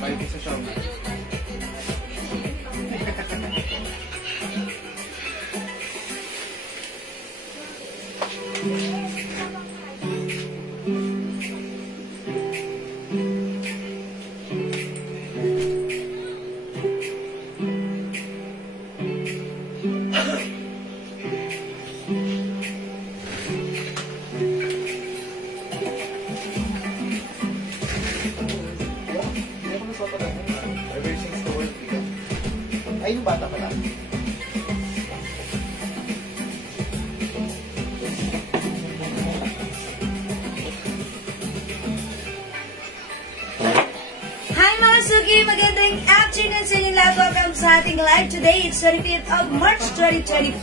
Balik sa Xiaomi. Ay, yung bata pala. Hi mga Suki! Magandang afternoon sa inyong lahat. Welcome sa ating live today. It's 25th of March 2025.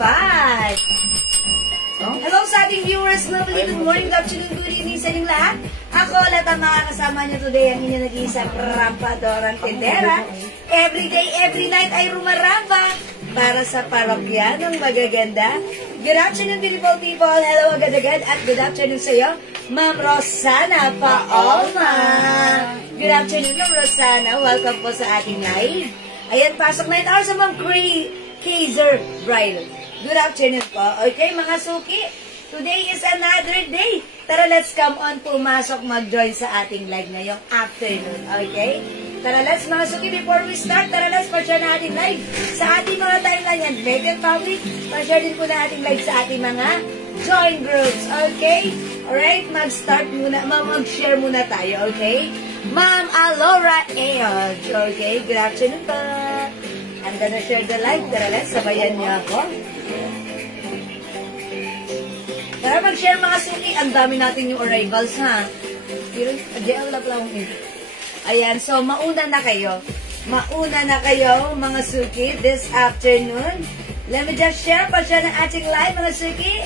Hello sa ating viewers. Good morning, good afternoon, good evening sa inyong lahat. Ako, lahat ang mga kasama niyo today, ang inyong nag-iisang rampadorang tindera. Every day, every night ay rumaramba para sa parokya ng magaganda. Good afternoon, beautiful people. Hello agad-agad at good afternoon sa iyo, Ma'am Rosana Paoma. Good afternoon, Ma'am Rosana. Welcome po sa ating live. Ayan, pasok na 9 hours sa Ma'am Kaiser Bridal. Good afternoon po. Okay, mga Suki. Today is another day. Tara, let's come on, pumasok, mag-join sa ating live ngayong afternoon. Okay? Tara, let's mga Suki, before we start, tara, let's pa-share na ating live sa ating mga timeline yan. Make it public. Pa-share din po na ating live sa ating mga join groups. Okay? Alright, mag-start muna, mag-share muna tayo. Okay? Ma'am Alora Eod. Okay? Good afternoon po. I'm gonna share the live. Tara, let's sabayan niyo ako. Tara, mag-share mga Suki. Ang dami natin yung arrivals, ha? Pero, wala pala akong ito. Ayan, so mauna na kayo. Mauna na kayo, mga Suki, this afternoon. Let me just share pa siya ng ating live, mga Suki.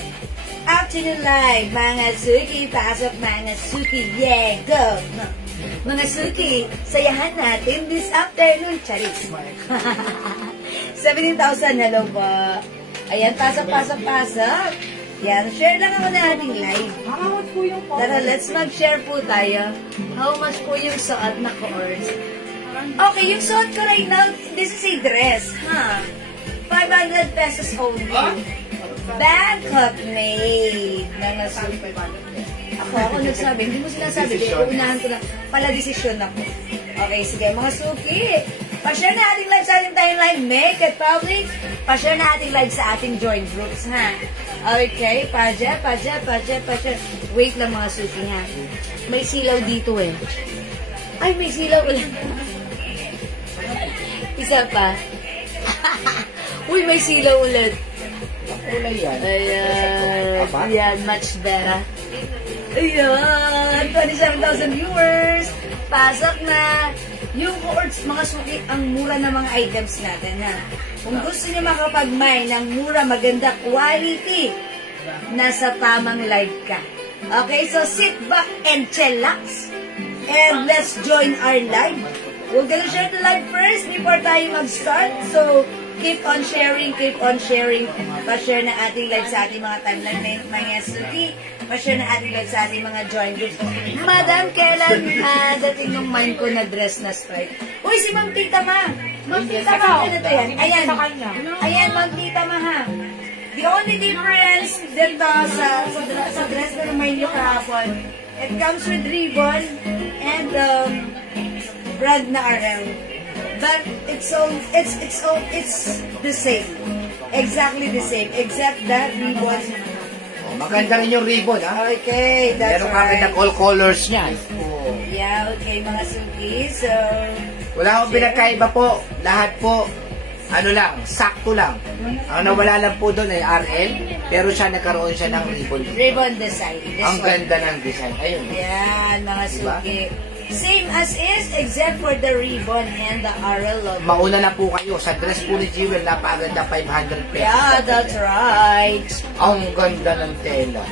Afternoon live, mga Suki. Pasok, mga Suki. Yeah, go! No. Mga Suki, sayahan natin this afternoon. Charis. 17,000, hello po. Ayan, pasok. Yan, share lang ako na ating live. How much po yung phone? Tara, let's mag-share po tayo. How much po yung suot na course? Okay, yung suot ko right now, this is a dress, ha? 500 pesos only. Bangkok made. Ako nagsabi. Hindi mo sinasabi. Uunahan ko na. Pala desisyon ako. Okay, sige. Mga Suki, pa-share na ating live sa ating timeline. Make it public. Pa-share na ating live sa ating join groups, ha? Okay, pa-share. Wait lang mga Suki, ha? May silaw dito, eh. Ay, may silaw ulit. Isa pa. Uy, may silaw ulit. Kulay yan. Ayan. Ayan, much better. Ayan, 27,000 viewers. Pasok na. Yung cohorts, mga Suki, ang mura ng mga items natin, ha? Kung gusto niyo makapag-mine ng mura, maganda quality, nasa tamang live ka. Okay, so sit back and chillax. And let's join our live. We're gonna share the live first before tayo mag-start. So, keep on sharing. Pa-share na ating live sa ating mga timeline, mga Suki. Pa-share na ating live sa ating mga join groups. Madam, kailan dating yung mind ko na dress na stripe? Uy, si Ma'am Tita Ma. Ma'am Tita Ma, ano to yan? Ayan, Ma'am Tita Ma, ha? The only difference dito sa dress na remind nyo kahapon, it comes with ribbon and brand na RM. But it's the same. Exactly the same. Except that ribbon. Oh, maganda rin yung ribbon, ha? Okay, that's right. Meron kami ng all colors niya. Oh. Yeah, okay, mga Suki. So, wala akong pinagkaiba po. Lahat po, ano lang, sakto lang. Ang nawala lang po doon ay RL, pero nagkaroon siya ng ribbon. Ribbon design. Ang ganda ng design. Ayun. Yan, mga Suki. Same as is, except for the ribbon and the RL logo. Mauna na po kayo. Sa dress po ni Jewel, napaganda 500 pesos. Yeah, that's right. Ang ganda ng tela.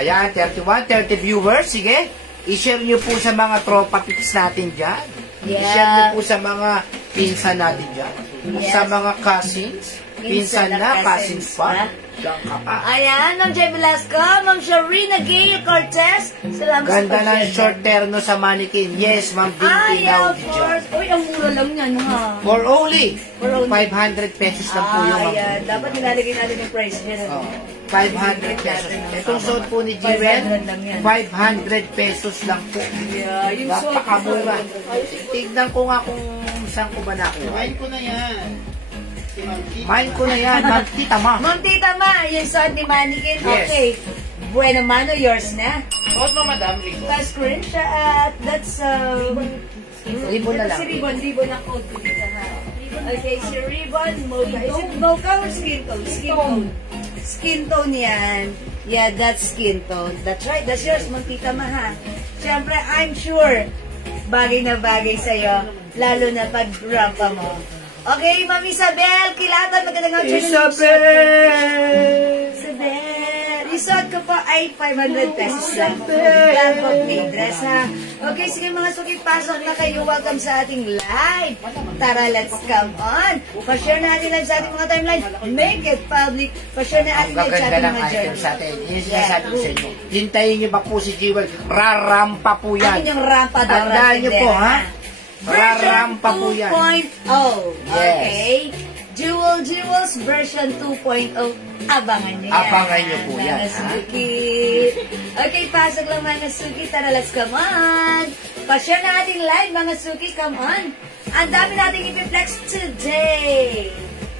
Ayan, 31, 30 viewers. Sige, i-share nyo po sa mga tropa pics natin dyan. Yeah. I-share nyo po sa mga pinsan natin dyan. Yes. Sa mga cousins. Pinsan na, cousins pa. Diyan ka pa. Ayan, Ma'am Jay Velasco, Ma'am Sharina Gay Cortez. Salamat Ganda sa ng short terno sa mannequin. Yes, Ma'am Binti Ay, of Naudi course. dyan. Uy, ang mura lang yan, ha? For only For only 500 pesos lang po yung Ma'am. Ayan, dapat nilalagay natin yung price niya. Oh, 500 pesos. Itong suot po ni Jewel, 500 lang yan. 500 pesos lang po. Yeah, yung suot ko. Napakamura. Tignan ko nga kung saan ko ba nakuha. Kumain ko na yan. Mine ko na yan, Ma'am Tita Ma. Ma'am Tita Ma, yung suot ni Mannequin. Yes. Okay. Bueno mano, yours na. Suot mo, madam, Rico. Pa-screenshot. That's, Ribbon na lang. Si Ribbon ang code ko dito, ha? Okay, si Ribbon, mocha. Is it mocha or skin tone? Skin tone. Skin tone yan. Yeah, that's skin tone. That's right. That's yours, Ma'am Tita Ma, ha? Siyempre, I'm sure, bagay na bagay sa'yo, lalo na pag rampa mo. Okay, Ma'am Isabel, kilatan, magandang Isabel! Isabel, isot ko po ay 500 pesos lang. Lamp of day dress, ha? Okay, sige mga suki, pasok na kayo. Welcome sa ating live. Tara, let's come on. Pa-share natin live sa ating mga timeline. Make it public. Pa-share na Ang ating live sa gaganda ating ng mga item journey. sa atin. Yung sinasabi ko sa inyo. Hintayin niyo ba po si Jewel? Rarampa po Ang yan. inyong rampa daw. Tandaan niyo po, ha? Version Rarampa po yan. 2.0. Yes. Okay. Jewels version 2.0. Abangan niyo yan. Abangan niyo po yan, Mga ha? suki. Okay, pasok lang mga suki. Tara, let's come on. Pa-share na ating live, mga suki. Come on. Ang dami nating i-flex today.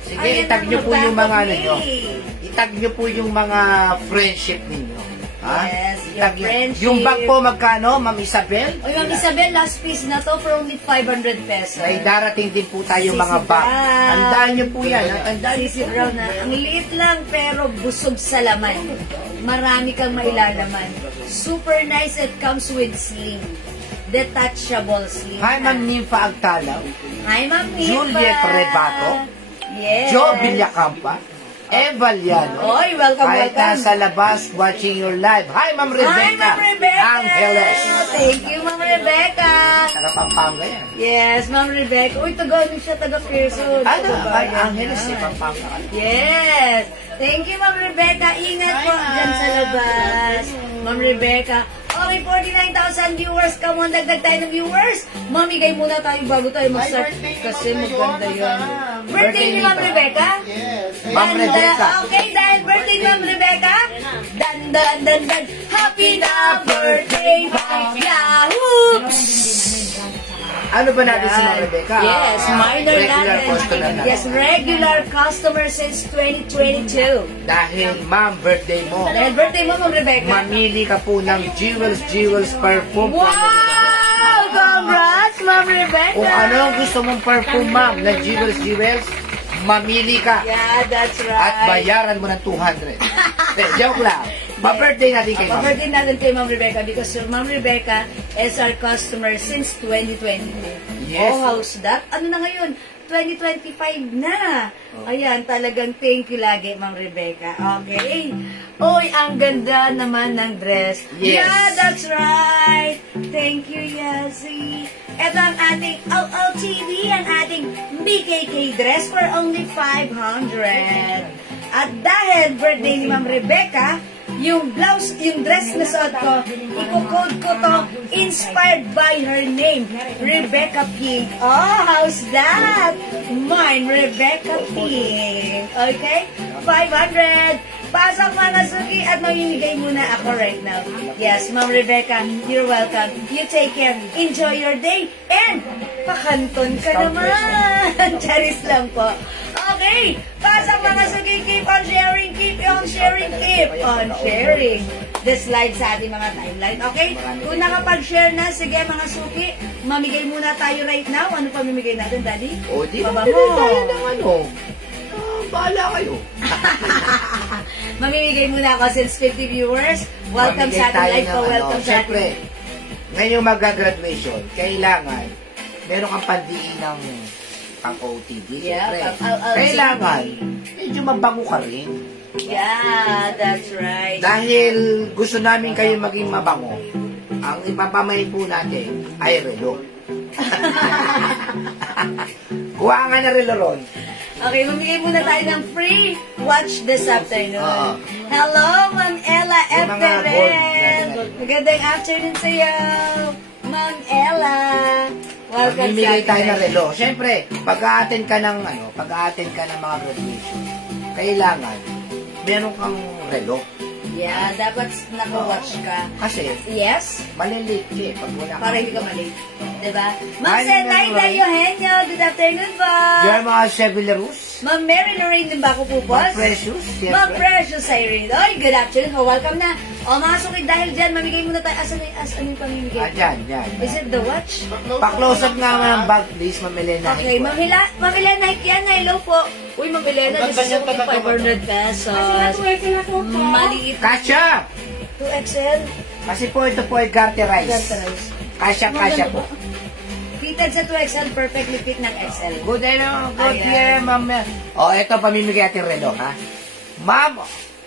Sige, Ayan itag ang niyo po yung mga ano back of nyo. me. Itag niyo po yung mga friendship ninyo. Ha? Yes, your Itag niyo. friendship. Yung bag po magkano, Ma'am Isabel? O yung Isabel, last piece na to for only 500 pesos. May darating din po tayo Sisi mga bag. Brown. Tandaan niyo po yan. Ha? Tandaan niyo Sisi Brown na. Ang liit lang pero busog sa laman. Marami kang mailalaman. Super nice. It comes with sling. Detachable sling. Hi, Ma'am Nympha Agtalaw. Hi, Ma'am Nipa. Juliet Rebato. Yes. Joe Villacampa. Eva Liano. Oy, welcome, Kahit welcome. nasa labas watching your live. Hi, Ma'am Rebecca. Hi, Ma'am Rebecca. Angeles. Thank you, Ma'am Rebecca. Taga Pampanga yan. Yes, Ma'am Rebecca. Uy, taga ano siya, taga Quezon. Ano? Taga bayan Angeles, yan. Pampanga. Yes. Thank you, Ma'am Rebecca. Ingat po dyan sa labas. Ma'am Rebecca. Okay, 49,000 viewers. Come on, dagdag tayo ng viewers. Mamigay muna tayo bago tayo mag-start. Kasi maganda yun. Birthday ni Ma'am Rebecca? Yes. Ma'am Rebecca. Okay, dahil birthday ni Ma'am Rebecca. Dan, dan, dan, dan. Happy na birthday, Yahoo! Ano ba natin si Ma'am Rebecca? Yes, minor Regular natin. customer natin. Yes, regular customer since 2022. Dahil, Ma'am, birthday mo. Dahil birthday mo, Ma'am Rebecca. Mamili ka po ng Jewels Perfume. Wow! Congrats, Ma'am Rebecca! Kung ano ang gusto mong perfume, Ma'am, na Jewels, mamili ka. Yeah, that's right. At bayaran mo ng 200. Joke lang. Pa-birthday natin kay Ma'am. Pa-birthday natin kay Ma'am Rebecca because Ma'am Rebecca is our customer since 2022. Yes. Oh, how's that? Ano na ngayon? 2025 na. Ayan, talagang thank you lagi, Ma'am Rebecca. Okay. Oy, ang ganda naman ng dress. Yes. Yeah, that's right. Thank you, Yasi. Ito ang ating OOTD, ang ating BKK dress for only 500. At dahil birthday ni Ma'am Rebecca, yung blouse, yung dress na suot ko, i-code ko to, inspired by her name, Rebecca Pink. Oh, how's that? Mine, Rebecca Pink. Okay? 500. Pasok mga suki at mamimigay muna ako right now. Yes, Ma'am Rebecca, you're welcome. You take care. Enjoy your day. And, pakanton ka naman. Charis lang po. Okay, pasok mga suki. Keep on sharing, keep on sharing, keep on sharing. This live sa ating mga timeline. Okay? Kung nakapag-share na, sige mga suki, mamigay muna tayo right now. Ano pa mamigay natin, Daddy? O, di ba Baba mo. tayo ng ano? Bahala kayo. Mamimigay muna ako since 50 viewers. Welcome Mamigay sa ating tayo live ng po. Welcome sa Siyempre, ating... ngayon mag-graduation, kailangan meron kang pandiin ng pang-OTD. Yeah, Siyempre, pang-OTD. kailangan medyo mabango ka rin. Yeah, that's right. Dahil gusto namin kayo maging mabango, ang ipapamain po natin ay relo. Kuha nga na relo ron. Okay, mamigay muna tayo ng free watch this afternoon. Oo. Hello, Ma'am Ella Yung mga gold Eferen. na- Magandang afternoon sa'yo, Ma'am Ella. Welcome Mamimigay sa tayo atin. ng relo. Siyempre, pag-a-attend ka ng mga graduation, kailangan meron kang relo. Yeah, dapat naka-watch ka. Kasi, Yes? malilate ka eh pag wala Para hindi ka mali. Diba? Ma'am Ay, Zenaida ganun, Eugenio, good afternoon po. Diyan mga Chevelerus, Ma'am Mary Lorraine Limbaco po po. mga Precious, Ma'am siyempre. Precious Irene. Oy, good afternoon po. Welcome na. O mga sukid dahil dyan, mamigay muna tayo. Asan yung pamimigay? Dyan. Is it the watch? Pa-close up nga ng bag, please, Ma'am Elena. Okay, Ma'am Helena yan. Hello po. Uy, Ma'am Helena, Ang this is ganda niya, 500 pesos. Maliit. Kasha! 2XL. Kasi po ito po ay garterize. Garterize. Kasha po. Fitted sa 2XL, perfectly fit ng XL. Good Ayan. year, Ma'am. O, ito, pamimigay ating relo, ha? Ma'am,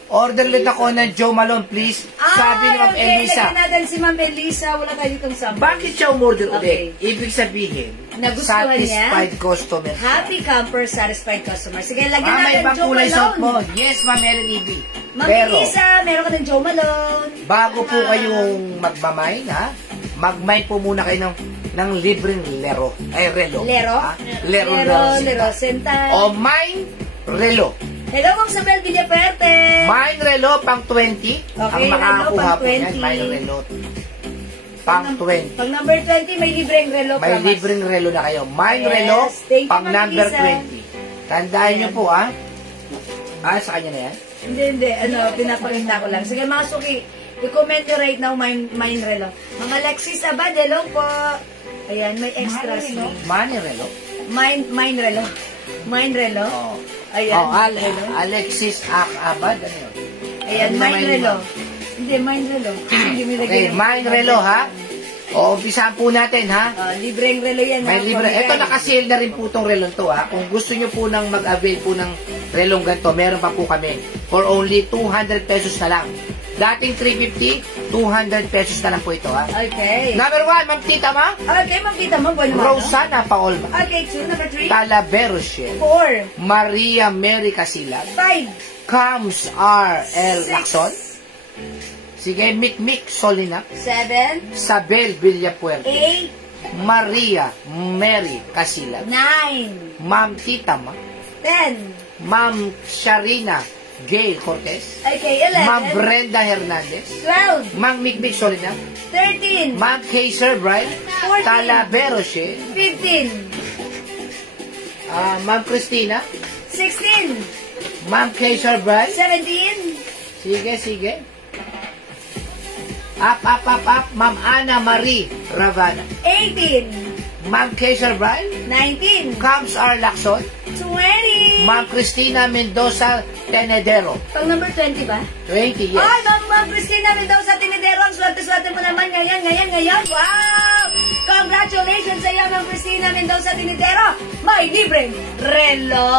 order ulit ako ng Joe Malone, please. Sabi ni Ma'am Elisa. Lagyan natin si Ma'am Elisa. Wala tayo ditong sample. Bakit siya umorder Okay. ulit? Ibig sabihin, Nagustuhan niya? satisfied customer. Happy camper, satisfied customer. Sige, lagyan May natin ibang Joe kulay suot mo. Malone. Yes, Ma'am Ellen Ivy. Ma'am Pero, Elisa, meron ka ng Joe Malone. bago po kayong magmamay, ha? Magmay po muna kayo ng libreng lero. Ay, relo. Lero? Ha? Lero. Sentai. O mine relo. Hello, Ma'am Sabel Villaperte. Mine relo pang 20. Ang Okay, makakakuha relo, po yan. pang 20. Mine relo pang 20. Pag number 20, may libreng relo. May promise. libreng relo na kayo. Mine Yes, relo thank you, pang Ma'am number Lisa. 20. Tandaan nyo po, ha? Sa kanya na yan? Hindi. Pinapakita ko lang. Sige, mga suki, i-comment nyo right now, mine relo. Mga Lexis Abad, hello po. Ayan, may extras. Mine relo? Mine relo. Mine relo. Oo. Ayan. Alexis Abad, ano yun? Ayan, Ano na mine relo. Hindi, mine relo. Okay, mine relo, ha? O, umpisahan po natin, ha? Libreng relo yan. May ha? libre. Pamigay. Ito, nakasale na rin po itong relong to, ha? Kung gusto nyo po nang mag-avail po ng relong ganito, meron pa po kami. For only 200 pesos na lang. Dating 350, 200 pesos na lang po ito, ha? Okay. Number 1, Ma'am Tita, ma? Okay, Ma'am mo, buwan naman. Rosana Paolma. Okay, 2, number 3. Talavero Shell. 4. Maria Mary Casilag. 5. Cams R.L. Six. Lacson. Sige, Mikmik Solinap. 7. Sabel Villapuerte. 8. Maria Mary Casilag. 9. Ma'am Tita, ma? 10. Ma'am Sharina Gail Cortez. Okay, 11. Ma'am Brenda Hernandez. 12. Ma'am Mikmik Solinap. 13. Ma'am Kaiser Brian. 14. Talavero Shell. 15. Ma'am Christina. 16. Ma'am Kaiser Brian. 17. Sige. Up. Ma'am Ana Marie Ravana. 18. Ma'am Kaiser Brian. 19. Cams R. Lacson. 20. Ma'am Cristina Mendoza Tenedero. Pag number 20 ba? 20, yes. Ay, Ma'am Cristina Mendoza Tinidero. Ang swerte-swerte mo naman ngayon. Wow! Congratulations sa iyo, Ma'am Cristina Mendoza Tinidero. May libreng relo.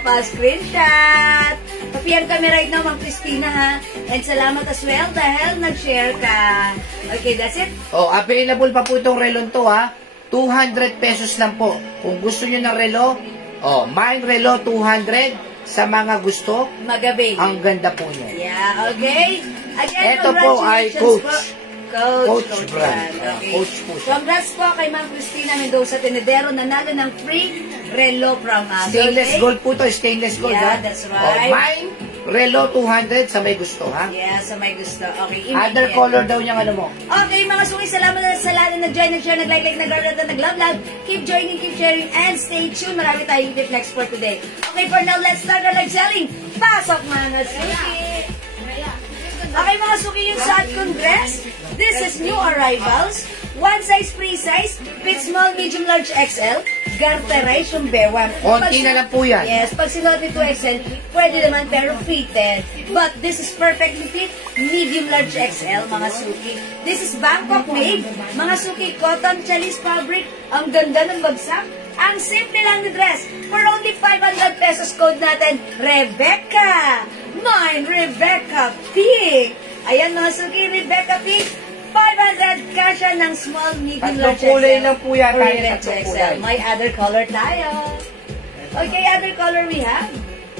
Pa-screenshot. Pa-PM kami right now, Ma'am Cristina, ha? And salamat as well dahil nag-share ka. Okay, that's it. Oh, available pa po itong relon to, ha? 200 pesos lang po. Kung gusto nyo ng relo, mine relo 200 sa mga gusto. Magabi. Ang ganda po nyo. Yeah, okay. Again, Ito po ay congratulations Coach. po. Coach brand. Okay. Coach po siya. Congrats po kay Ma'am Cristina Mendoza Tenedero, nanalo ng free relo from us. Stainless Okay? gold po to, stainless gold, Yeah, ha? that's right. Mine relo 200 sa may gusto, ha? Yeah, sa may gusto. Okay, Other color daw niyang ano mo. Okay, mga suki, salamat na sa lahat na nag-join, nag-share, nag-like, nag-heart, at nag-love. Keep joining, keep sharing, and stay tuned. Marami tayong tip next for today. Okay, for now, let's start our live selling. Pasok, mga suki! Okay, mga suki, yung Sad Congress. This is new arrivals. One size, free size. Fit small, medium, large, XL. Garterize yung bear one. Konti na lang po yan. Yes, pag sinuot ni 2XL, pwede naman pero fitted. But this is perfectly fit, medium, large, XL, mga suki. This is Bangkok made. Mga suki, cotton, chalis fabric. Ang ganda ng bagsak. Ang simple lang ni dress. For only 500 pesos code natin, Rebecca. Mine, Rebecca Pink. Ayan mga suki, Rebecca Pink. 500 kasha ng small, medium, Tatlong large, kulay XL. lang po yata Or yung large tatlong XL. kulay. May other color tayo. Okay, other color we have?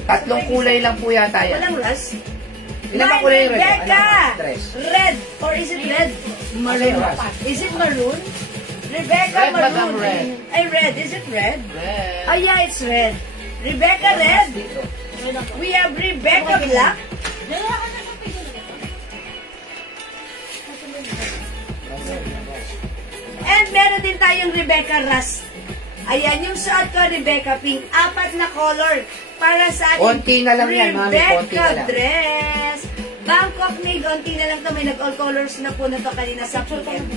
Tatlong kulay lang po yata yan. Walang rust. Ilan ba kulay yung red? Rebecca! Ano? Dress. Red. Or is it red? Maroon. Is it maroon? Rebecca Red, maroon. Madam Red. Ay, red. Is it red? Red. Oh, yeah, it's red. Rebecca red. We have Rebecca black. And meron din tayong Rebecca rust. Ayan, yung suot ko, Rebecca pink. 4 na color para sa ating Konti na lang yan, mami. Konti na Rebecca lang. dress. Bangkok made, konti na lang to. May nag-all colors na po na to kanina sa chicken.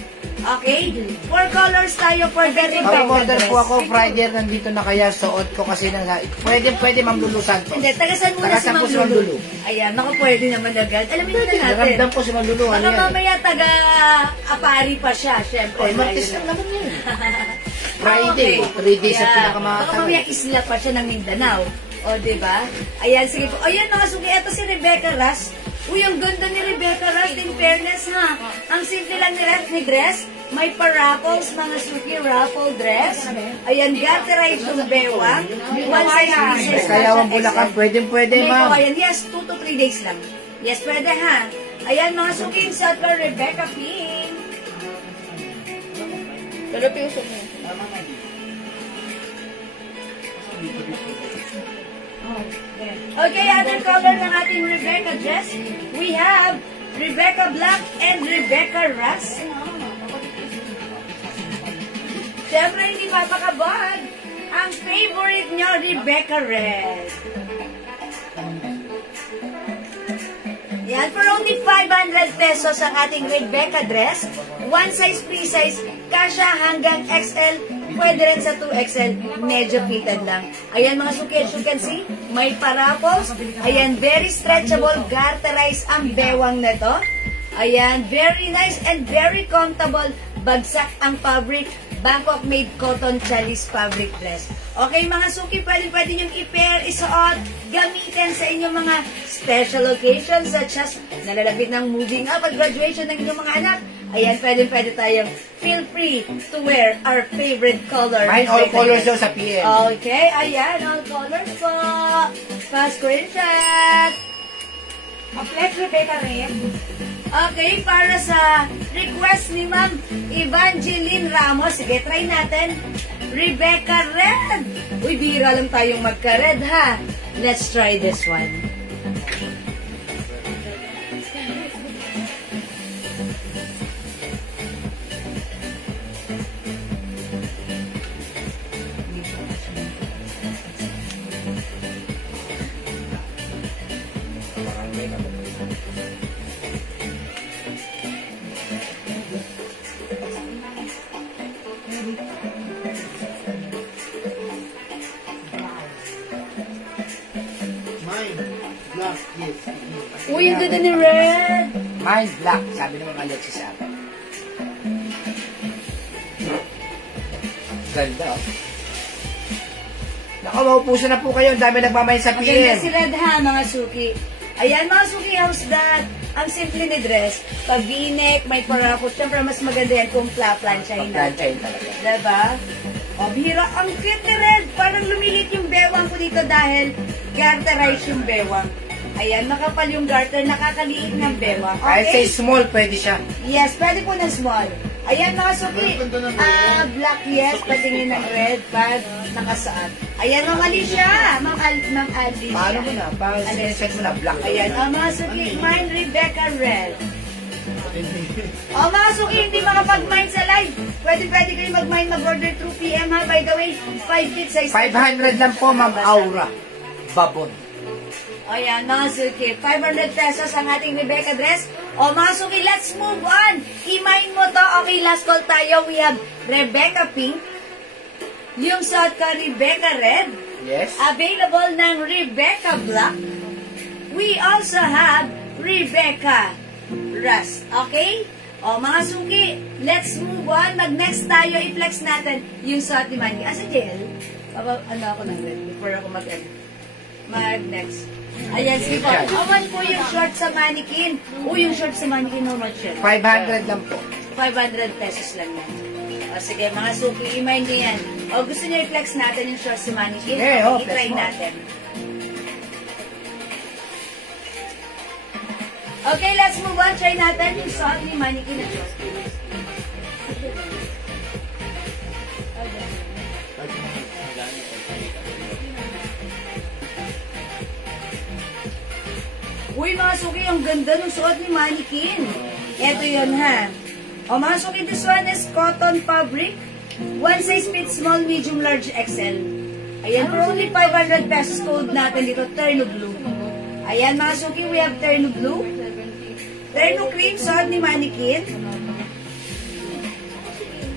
Okay? 4 colors tayo for the Rebecca Mag-order dress. po ako, Friday nandito na kaya, suot ko kasi na, pwede Ma'am Lulu Santos. Hindi, tagasan muna si Tagasan Ma'am po si Ma'am Lulu. Lulu. Ayan, baka pwede naman agad. Alamin na natin. Naramdam ko si Ma'am Lulu. Baka Ano yan? mamaya taga-apari pa siya, syempre. Oy, Martes lang naman yan. Okay. Friday, 3 days at Yeah. pinakamatanong. Baka mamaya isla pa siya ng Mindanao. O, diba? Ayan, sige po. Ayan, mga suki. Ito si Rebecca Ras. Uy, ang ganda ni Rebecca Ras. In fairness, ha? Ang simple lang ni dress. May pa-raffles, mga suki, raffle dress. Ayan, garterize yung bewang. One size pieces. Kaya ang Bulacan, pwede, May ma'am. po, ayan, yes, 2 to 3 days lang. Yes, pwede, ha? Ayan, mga suki, sa Rebecca Pink. Pero piusok mo. Okay, other color ng ating Rebecca dress. We have Rebecca Black and Rebecca Rust. Siyempre, hindi mapakabag. Ang favorite nyo, Rebecca Red. Yan, for only 500 pesos ang ating Rebecca dress. One size, free size, kasha hanggang XL. Pwede rin sa 2XL, medyo fitted lang. Ayan mga suki, as you can see, may parapos. Ayan, very stretchable, garterized ang bewang na to. Ayan, very nice and very comfortable. Bagsak ang fabric. Bangkok made cotton chalice fabric dress. Okay mga suki, pwede nyo i-pair, isuot, gamitin sa inyong mga special occasions such as nalalapit ng moving up at graduation ng inyong mga anak. Ayan, pwede tayong feel free to wear our favorite color. Mine all colors daw sa PL. Okay, ayan, all colors po. Pa-screenshot. Apply Rebecca Red. Okay, para sa request ni Ma'am Evangeline Ramos, sige, try natin. Rebecca Red. Uy, bihira lang tayong magka-red, ha? Let's try this one. Uy, ang ganda ni Red. Mine black, sabi naman Alexis sa akin. Ganda, oh. Nakaupusan na po kayo. Ang dami nagmamayin sa Maganda PL. si Red, ha, mga suki. Ayan, mga suki, how's that? Ang simple ni dress. Pag-v-neck, may parapot. Siyempre, mas maganda yan kung plansyahin na. Pag-planchain talaga. Diba? O, bihira. Ang cute ni Red. Parang lumilit yung bewang ko dito dahil garterize yung bewang. Ayan, makapal yung garter. Nakakaliit ng bewang. Kahit say Okay? small, pwede siya. Yes, pwede po ng small. Ayan, mga suki. Black, yes. Patingin ng red pag nakasaad. Ayan, Ma'am Alicia. Ma'am Alicia. Paano mo na? Paano sineset mo na black? Ayan, mga suki. Mine Rebecca Red. Mga suki, hindi makapag-mine sa live. Pwede kayo mag-mine, mag-order through PM, ha. By the way, 5 feet size. 500 lang po, Ma'am Aura. Babon. Ayan, mga suki. 500 pesos ang ating Rebecca dress. Mga suki, let's move on. I-mine mo to. Okay, last call tayo. We have Rebecca Pink. Yung suot ka, Rebecca Red. Yes. Available ng Rebecca Black. We also have Rebecca Rust. Okay? Mga suki, let's move on. Mag-next tayo. I-flex natin yung suot ni Manny. Sa jail? Ano ako ng red before ako mag-next. Ayan, sige po. Awan po yung short sa mannequin. Yung short sa mannequin, how much yun? 500 lang po. 500 pesos lang yan. O sige, mga suki, i-mind nyo yan. O gusto nyo i-flex natin yung shorts si Mannequin? Okay, Okay, flex i-try mo. natin. Okay, let's move on. Try natin yung suot ni Mannequin na shorts. Uy, mga suki, ang ganda ng suot ni Mannequin. Ito yun, ha. O, mga suki, this one is cotton fabric. One size fits small, medium, large, XL. Ayan, for only 500 pesos code natin dito, Terno Blue. Ayan, mga suki, we have Terno Blue. Terno Cream, suot ni Mannequin.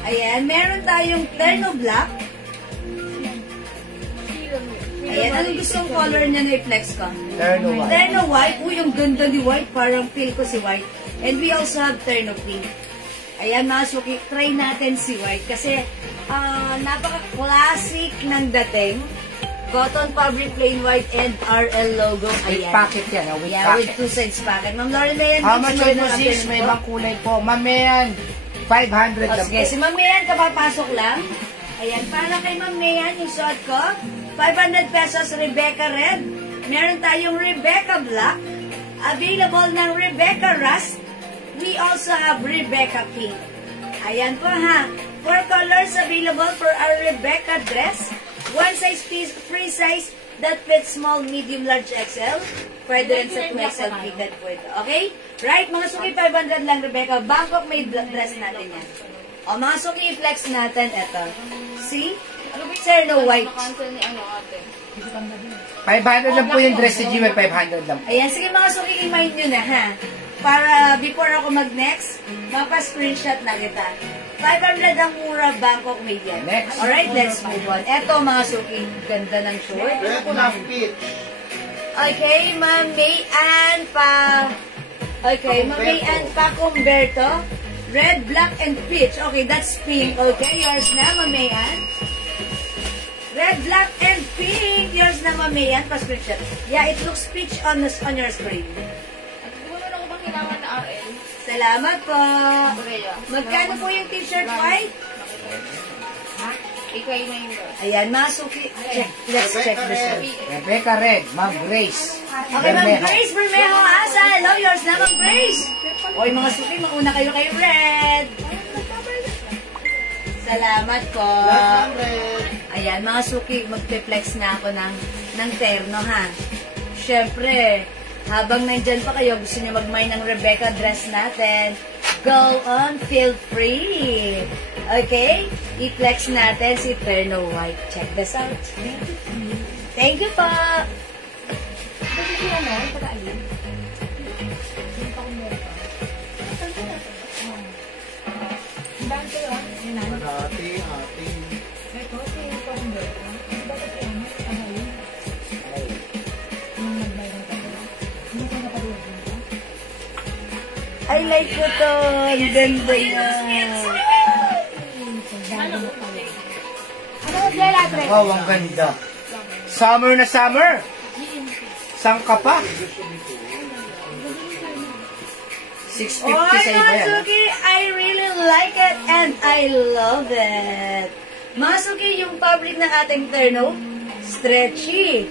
Ayan, meron tayong Terno Black. Ayan, anong gustong color niya na i-flex ko? Terno white. Terno White. Uy, ang ganda ni White. Parang feel ko si White. And we also have Terno Pink. Ayan, mga suki, try natin si White. Kasi, napaka-classic ng dating. Cotton fabric, plain white, and RL logo. With Ayan. packet yan, ha? With Yeah, packet. with two sides packet. Ma'am Lauren, na yan. How much yun mo, sis? May ibang kulay po. Mamayan, 500 O, lang sige, po. si Ma'am Mayan, kapapasok lang. Ayan, para kay Ma'am Mayan, yung suot ko. 500 pesos, Rebecca Red. Meron tayong Rebecca Black. Available ng Rebecca Rust. We also have Rebecca Pink. Ayan po, ha. 4 colors available for our Rebecca dress. One size piece, free size that fits small, medium, large, XL. Pwede rin sa 2XL fitted po ito. Okay? Right, mga suki, 500 lang, Rebecca. Bangkok may dress natin yan. O, mga suki, i-flex natin ito. See? Cerno White. 500 lang po yung dress ni Jewel, 500 lang po. Ayan, sige mga suki, i-mind nyo na, ha? Para before ako mag-next, mapa-screenshot na kita. 500 ang mura, Bangkok made yan. Next. Alright, let's move on. Eto mga suki, ganda ng short. Okay, Ma'am May Ann pa. Okay, Ma'am May Ann pa Humberto. Red, black, and peach. Okay, that's pink. Okay, yours na, Ma'am May Ann. Red, black, and pink. Yours na, Ma'am May Ann. Pa-screenshot. Yeah, it looks peach on your screen. At kung ano ko bang kailangan na RL? Salamat po. Brea. Magkano po yung t-shirt white? Ha? Ikay na yung girl. Ayan, mga suki. Check. Let's check this one. Rebecca Red, Ma'am Grace. Okay, Ma'am Grace Bermejo Asa. Hello, yours na, Ma'am Grace. Oy, mga suki, mauna kayo kay Red. Salamat po. Ayan, mga suki, magpe-flex na ako ng terno, ha. Siyempre, habang nandyan pa kayo, gusto nyo mag-mine ng Rebecca dress natin, go on, feel free. Okay? I-flex natin si Terno White. Check this out. Thank you po. I like ko to. Ang ganda niya. Wow, ang ganda. Summer na summer. Saan ka pa? 650 Oh, sa iba yan. Masuki, I really like it and I love it. Masuki, yung fabric ng ating terno, stretchy.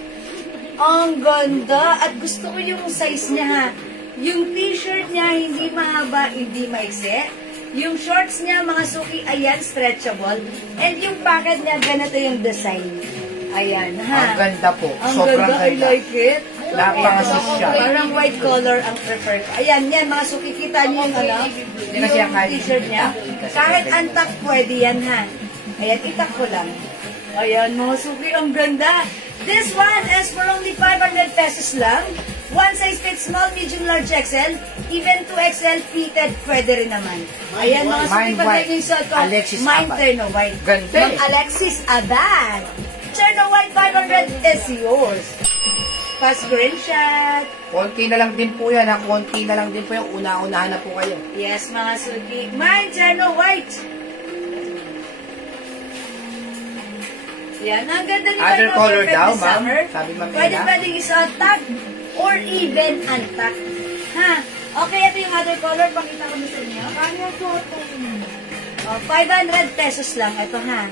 Ang ganda. At gusto ko yung size niya, ha. Yung t-shirt niya, hindi mahaba, hindi maiksi. Yung shorts niya, mga suki, ayan, stretchable. And yung packet niya, ganito yung design. Ayan, ha. Ang ganda po. Ang Sobrang ganda, I ganda. like it. Napaka-social. Parang white color ang prefer ko. Ayan, yan, mga suki, kita niyo yung, Hindi kasi yung kahit t-shirt niya. Kahit antak, pwede yan, ha. Ayan, itak ko lang. Ayan, mga suki, ang ganda. This one is for only 500 pesos lang. One size fits small, medium, large, XL. Even 2XL fitted, pwede rin naman. Ayan, mga suki, Mine pag white. yung suot ko, Alexis mine Abad. Terno White. Ganda Ma'am eh. Alexis Abad. Terno White 500 is yours. Pa-screenshot. Konti na lang din po yan, ha? Konti na lang din po yung una-unahan na po kayo. Yes, mga suki. Mine, Terno White. Yan, ang ganda nyo. Other no? color Perfect daw, this ma'am? summer. Sabi Ma'am Pwede Ella. pwedeng isuot tag or even untuck. Ha? Okay, ito yung other color. Pakita ko na sa inyo. Paano yung suot ko? 500 pesos lang. Ito ha.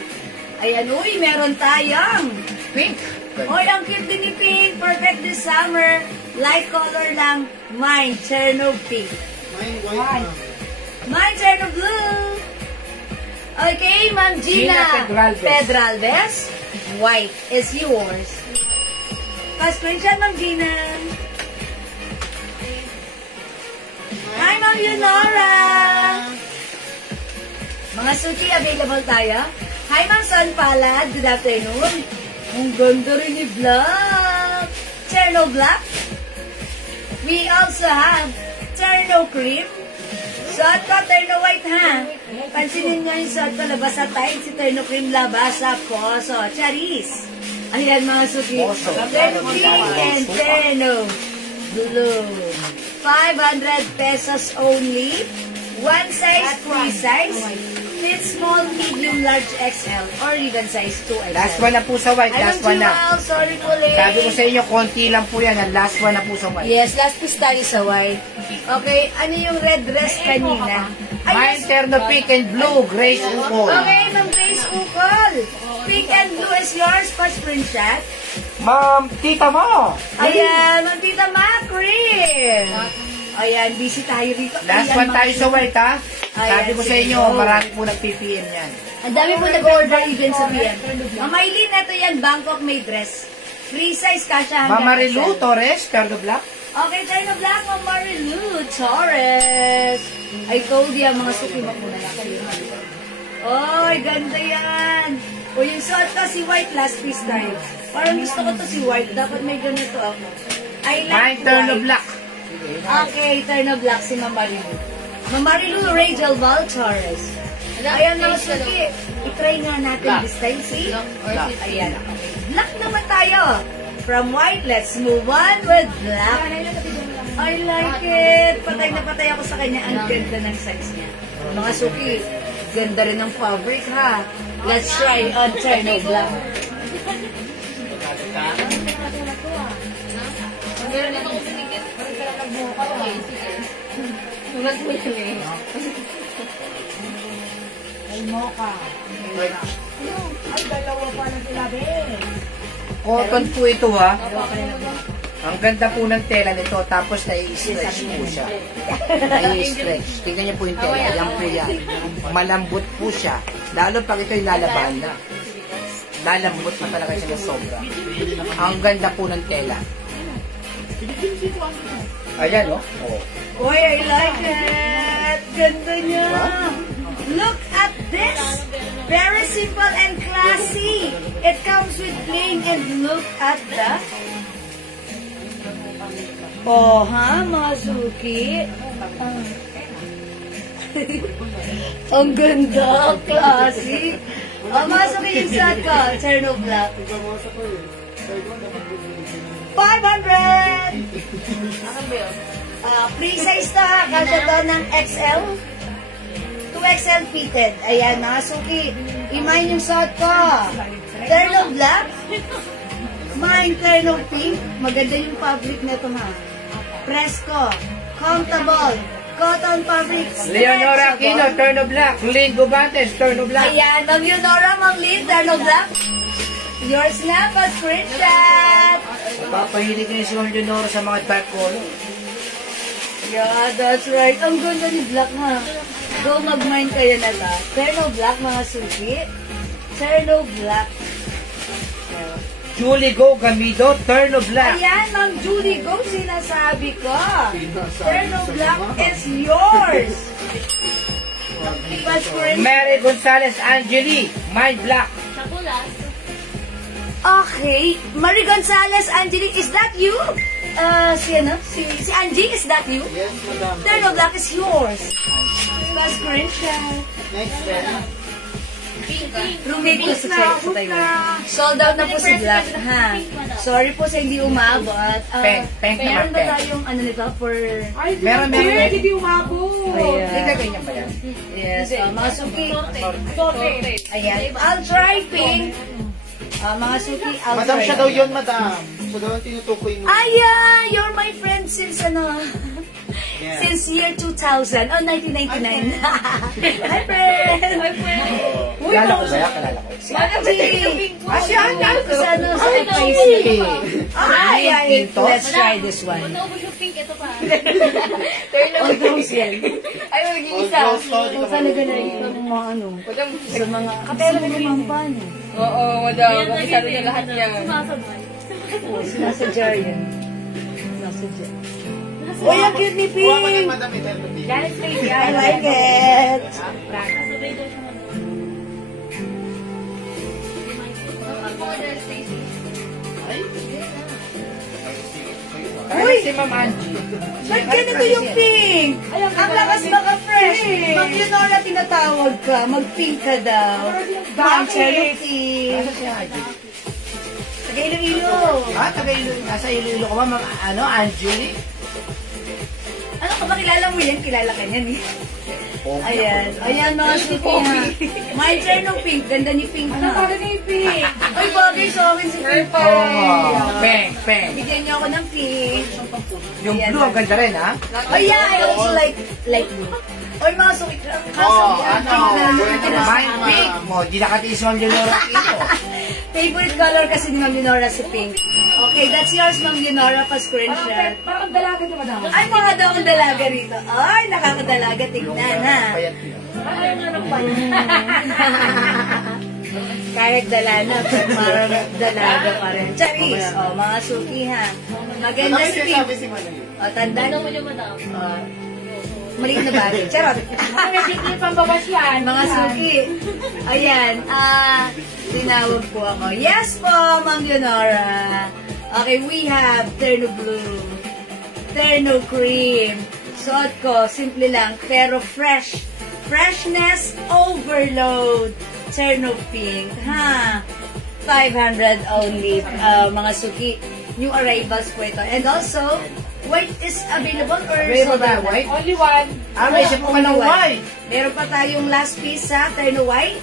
Ayan, uy, meron tayong Pink. Oy, ang cute din ni Pink. Perfect this summer. Light color lang. Mine, Cherno Pink. Mine white. Mine, Cherno Blue. Okay, Ma'am Gina. Gina Pedralbes. White is yours. Pa-screenshot, Ma'am Gina. Hi, Ma'am Yunora. Mga suki, available tayo. Hi, Ma'am Son Palad. Good afternoon. Ang ganda rin ni Black. Cherno Black. We also have Cherno Cream. Suot ko, Terno White, ha? Pansinin nyo yung suot ko, labas sa tight. Si Terno Cream, labas sa Poso. Charis. Ayan, mga suki. Poso. Terno Pink and Terno Blue. 500 pesos only. One size, free size. Fit small, medium, large, XL, or even size 2XL. Last one na po sa white. Last one na. Sorry po, late. Sabi ko sa inyo, konti lang po yan. Ang last one na po sa white. Yes, last piece tayo sa white. Okay, ano yung red dress kanina? Mine, Terno Pink and Blue. Grace Ukol. Okay, Ma'am Grace Ukol. Pink and blue is yours. Pa-screenshot. Ma'am, tita mo. Ayan, Ma'am Tita Macri. Ayan, busy tayo rito. Last Ayan, one tayo sa white, ha? Ayan, Sabi ko sa sige. inyo, marami po nag-PPM yan. Ang dami po nag-order even sa PM. Ma'am Aileen, ito yan, Bangkok may dress. Free size, kasha hanggang Mama Marilu XL. Torres, Terno Black. Okay, Terno Black, Ma'am Marilu Torres. I told you, mga suki, makuna na kayo. Oy, ganda yan. O yung suot ko, si White, last piece tayo. Parang gusto ko to si White. Dapat may ganito ako. I Mine, like Terno White. Black. Okay, Terno Black si Ma'am Marilu. Ma'am Marilu, Rachel Val Torres. Ayan mga suki, itry nga natin this time, see? Ayan, okay. Black naman tayo. From white, let's move on with black. I like it. Patay na patay ako sa kanya. Ang ganda ng size niya. Mga suki, ganda rin ng fabric, ha? Let's try on Cherno Black. Meron na akong sinikit. Okay, sige. Tumas mo yun eh. Ay, mocha. Ay, dalawa pa na sila, be. Cotton po ito, ha? Ang ganda po ng tela nito, tapos nai-stretch po siya. Nai-stretch. Tingnan niyo po yung tela. Yan po yan. Malambot po siya. Lalo pag ito'y lalaban na. Lalambot pa talaga siya na sobra. Ang ganda po ng tela. Ayan, oh. Uy, I like it! Ganda niya! Look at this! Very simple and classy! It comes with plain and look at the... Oh, ha, mga suki? Ang ganda! Classy! Oh, mga suki yung suot ko. Cherno Black. 500! Free size to ha. Kasya to ng XL. 2XL fitted. Ayan, mga suki. Imayin yung suot ko. Terno Black. Mine Terno Pink. Maganda yung fabric nito ha. Fresco. Comfortable. Cotton fabric. Leonora Aquino, Terno Black. Lynn Gubantes, Terno Black. Ayan, Ma'am Leonora, Ma'am Lynn, Terno Black. Yours na, pa-screenshot. Papahilig niyo si Ma'am Leonora sa mga dark color. Yeah, that's right. Ang ganda ni Black ha. Go mag-mine kayo na ta. Terno Black, mga suki. Terno Black. Julie Go Gamido, Terno Black. Ayan, Ma'am Julie, go sinasabi ko. Terno Black is yours. Mary Gonzalez Angeli, Mine Black. Okay, Marie Gonzalez, Angeli, is that you? Si Angie, is that you? Yes, madam. Terno Black is yours. Pa-screenshot. Next, then. Roommate ko sa Taiwan. Sold out na po si Black, ha? Sorry po sa hindi umabot. Pink Meron naman, ba pink. tayong ano nito for... Ay, Meron, hindi, meron. hindi umabot. Ayan. Ilagay niya pa yan. Yes, mga suki. Sorry. Ayan. I'll try pink. Mga suki, I'll Madam, try. siya daw yun, madam. Siya daw ang tinutukoy mo. Ayan! You're my friend since ano. Yes. since year 2000. Oh, 1999. Hi, friend! Hi, friend! Uy, Kilala ko ba yan? Kilala ko. Asya, sa ano, sa FIC. Ay, let's try this one. Naubos yung pink, ito pa. All those yan. Ay, magiging isa. Kung saan na ganun yung mga ano, sa mga, kapera na naman pa, no? Oo, madam. Kabisado na lahat yan. Sumasabay. Nasa jar yan. Nasa jar. Uy, ang cute ni Kuha mo din, Pink! madam, ito. Galit lady. I like it! Kasabay daw siya, madam. Ako, there's Stacy. Uy! Si Ma'am Angie. Ba't ganito yung pink? Ang lakas baka fresh. Pag yun na tinatawag ka, mag-pink ka daw. Ma'am Charity. Nasa si Angie? Taga Iloilo. Taga Iloilo. Nasa Iloilo ko ba, Ma'am Angie? Ano ka ba kilala mo yan? Kilala ka niyan eh. Oh, Ayan. Ayan mga suki ha. My turn ng pink. Ganda ni Pink ha. Ano ba ni Pink? Ay, bagay sa akin si Pink. Peng. Bigyan niyo ako ng pink. Yung blue, ang ganda rin, ha? Oh yeah, I also like blue. Oy, mga suki. Mind pink mo. Di nakatiis Ma'am Leonora ito. Favorite color kasi ni Ma'am Leonora si pink. Okay, that's yours, Ma'am Leonora. Pa-screenshot. Parang dalaga niya, madam. Ay, mga daw ang dalaga rito. Ay, nakakadalaga. Tignan, ha? Parang nga ng bayan. Kahit dala na, pero parang dalaga pa rin. Charis, oh, mga suki, ha? Maganda si pink. Sabi si Manay. O, tandaan Ano mo niya, madam? maliit na bagay. Charot. Hindi pambawas yan. Mga suki. Ayan. Tinawag po ako. Yes po, Ma'am Leonora. Okay, we have terno blue, terno cream. Suot ko, simple lang, pero fresh. Freshness overload. Terno pink. Ha? 500 only, mga suki. New arrivals po ito. And also, white is available or Available sold ba, out? white? Only one. May isa po ka ng white. Meron pa tayong last piece sa terno white.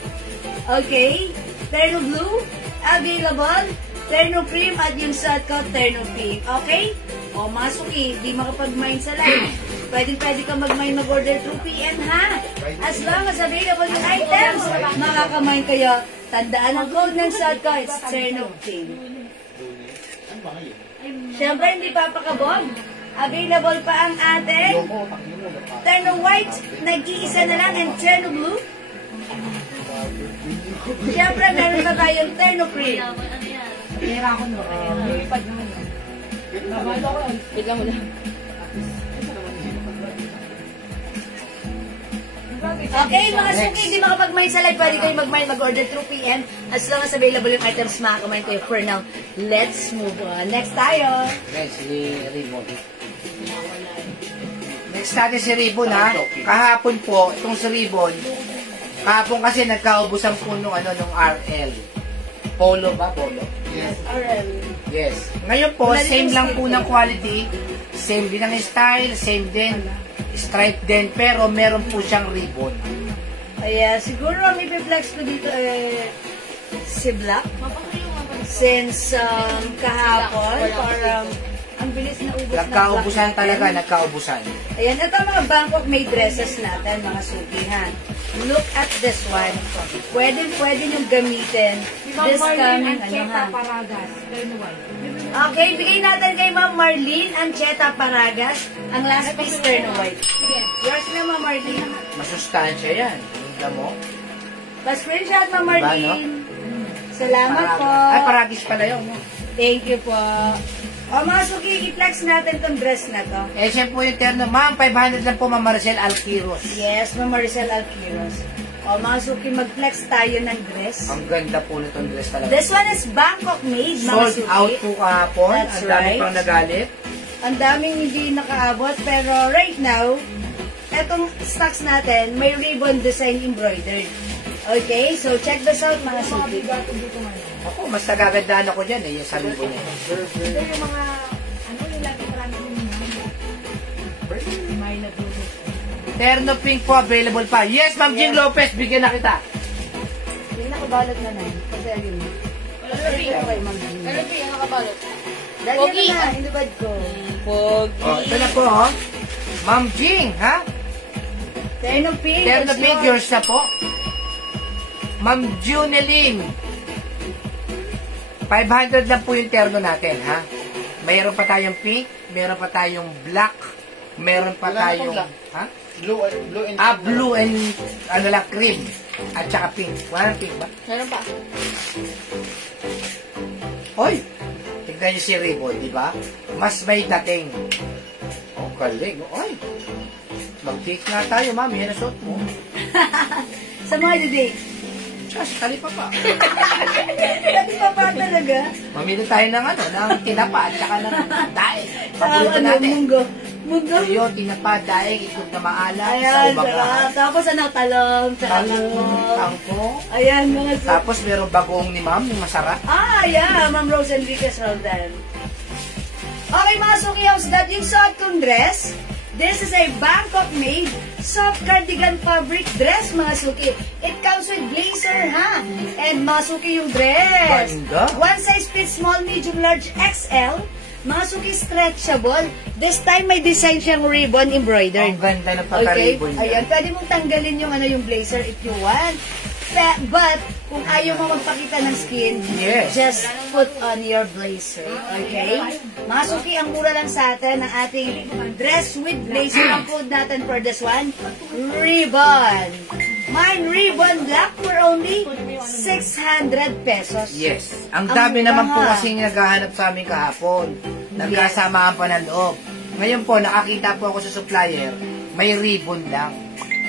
Okay. Terno blue, available. Terno cream at yung suot ko, terno pink. Okay? O, mga suki, di makapag-mine sa live. Pwede ka mag-mine mag-order through PN, ha? As long as available yung items, makakamine kayo. Tandaan ang code ng suot ko, it's terno pink. Siyempre, hindi papakabog. Available pa ang ating terno white, nag-iisa na lang, and terno blue. Siyempre, meron pa tayong terno cream. Ano yan? Hira ako no. Lipad naman yan. Nabalo ko. Bigla mo lang. Okay, mga suki, hindi makapag-mine sa live. Pwede kayo mag-mine, mag-order through PN. As long as available yung items, makaka-mine kayo. For now, let's move on. Next tayo. Next, si Ribbon. Next natin si Ribbon, ha? Kahapon po, itong si Ribbon, kahapon kasi nagkaubusan po nung RL. Polo ba? Polo? Yes. Yes. Ngayon po, same lang po ng quality, same din ang style, same din, stripe din, pero meron po siyang ribbon. Ayan, siguro may flex ko dito si Black. Since kahapon, parang ang bilis na ubos Nagkaubusan na talaga, nagkaubusan. Ayan, ito mga Bangkok made dresses natin, mga sukihan. Look at this one. Pwede niyong gamitin. This coming, Cheta Paragas. Terno white. Okay, bigay natin kay Ma'am Marlene ang Cheta Paragas, ang last piece terno white. Yours na, Ma'am Marlene. Masustansya yan. Tingnan mo. Pa-screenshot, Ma'am Diba, Marlene. Salamat po. Ay, paragis pala yun. No? Thank you po. O mga suki, i-flex natin tong dress na to. Eh, siya po yung terno. Ma'am, 500 lang po, Ma'am Maricel Alquiros. Yes, Ma'am Maricel Alquiros. O mga suki, mag-flex tayo ng dress. Ang ganda po nitong dress talaga. This one is Bangkok made, mga Sold suki. out po kahapon. That's Ang dami right. pang nagalit. Ang daming hindi nakaabot, pero right now, etong stocks natin, may ribbon design embroidered. Okay, so check this out, mga suki. Ako, mas nagagandaan ako dyan yung sa ribbon niya. Ito yung mga, yung lagi marami yung may nagluto. Terno pink po, available pa. Yes, Ma'am Jean Lopez, bigyan na kita. Yung nakabalot na na, kasi ayun. Okay, Ma'am Jean. Ano po yung nakabalot? Dahil Pogi. na, inubad ko. Pogi. Oh, ito na po, oh. Ma'am Jing, ha? Terno pink. Terno it's pink, yours. yours na po. Ma'am Junelyn. 500 lang po yung terno natin, ha? Mayroon pa tayong pink, mayroon pa tayong black, mayroon pa Wala na tayong, pang black. ha? Blue and Blue and, ano lang, cream. At saka pink. Wala ng pink ba? Meron pa. Hoy! Tignan niyo si Ribbon, di ba? Mas may dating. Oh, galing. Oy! Mag-pink nga tayo, ma'am. Yan ang suot mo. Sa mga didig. Diyos, talipa pa. Dati pa pa talaga. Mamili tayo ng ano, ng tinapa at saka ng daing. Sa Paborito ano, natin. munggo. Munggo. Tuyo, tinapa, daing, itlog na maalat, sa Ayan, umaga. sarap. Tapos ano, talong, tsaka Talong, kangkong. tangko. Ayan, mga Tapos meron bagong ni ma'am, yung masarap. yeah, Ma'am Rose Enriquez Roldan. Okay, mga suki house, that yung suot kong dress. This is a Bangkok-made soft cardigan fabric dress, mga suki. It comes with blazer, ha? And mga suki yung dress. Banda. One size fits small, medium, large, XL. Mga suki stretchable. This time may design siyang ribbon embroidered. Ang ganda ng Okay? pagka-ribbon niya. Ayan, pwede mong tanggalin yung yung blazer if you want. But, kung ayaw mo magpakita ng skin, Yes. just put on your blazer. Okay? Mga suki, ang mura lang sa atin ng ating dress with blazer. Ang code natin for this one, ribbon. Mine ribbon black for only 600 pesos. Yes. Ang Ang dami naman po mura. kasing naghahanap sa amin kahapon. Nagkasamaan pa ng loob. Ngayon po, nakakita po ako sa supplier, may ribbon lang.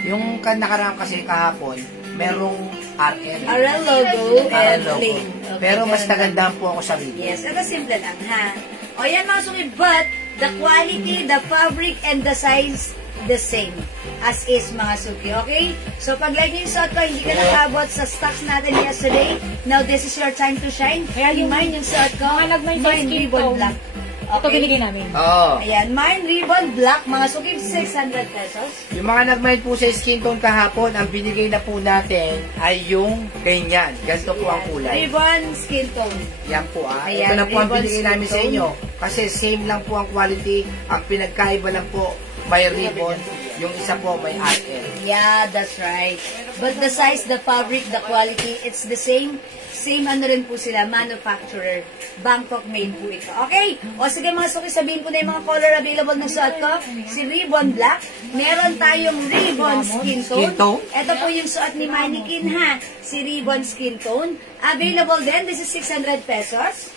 Yung nakaraan kasi kahapon, merong RL. RL logo RL and logo. plain. Okay, Pero mas ganun lang. nagandahan po ako sa ribbon. Yes, ito simple lang, ha? O yan mga suki, but the quality, the fabric, and the size, the same as is mga suki, okay? So pag like yung suot ko, hindi ka nakabot sa stocks natin yesterday, now this is your time to shine. Kaya yung mine yung suot ko, Mga nagmay sa mine skin ribbon tone. black. Ito binigay namin. Oo. Ayan, mine ribbon black, mga suki, 600 pesos. Yung mga nag-mind po sa skin tone kahapon, ang binigay na po natin ay yung ganyan. Ganito po ang kulay. Ribbon skin tone. Yan po ah. Ayan, Ito na po ang ribbon binigay skin namin sa tone. inyo. Kasi same lang po ang quality. Ang pinagkaiba lang po, may ribbon. Yung isa po may RL. Yeah, that's right. But the size, the fabric, the quality, it's the same. Same ano rin po sila, manufacturer. Bangkok made po ito. Okay? O sige mga suki, sabihin ko na yung mga color available ng suot ko. Si Ribbon Black. Meron tayong Ribbon Skin Tone. Skin tone? Ito po yung suot ni Mannequin ha. Si Ribbon Skin Tone. Available din. This is 600 pesos.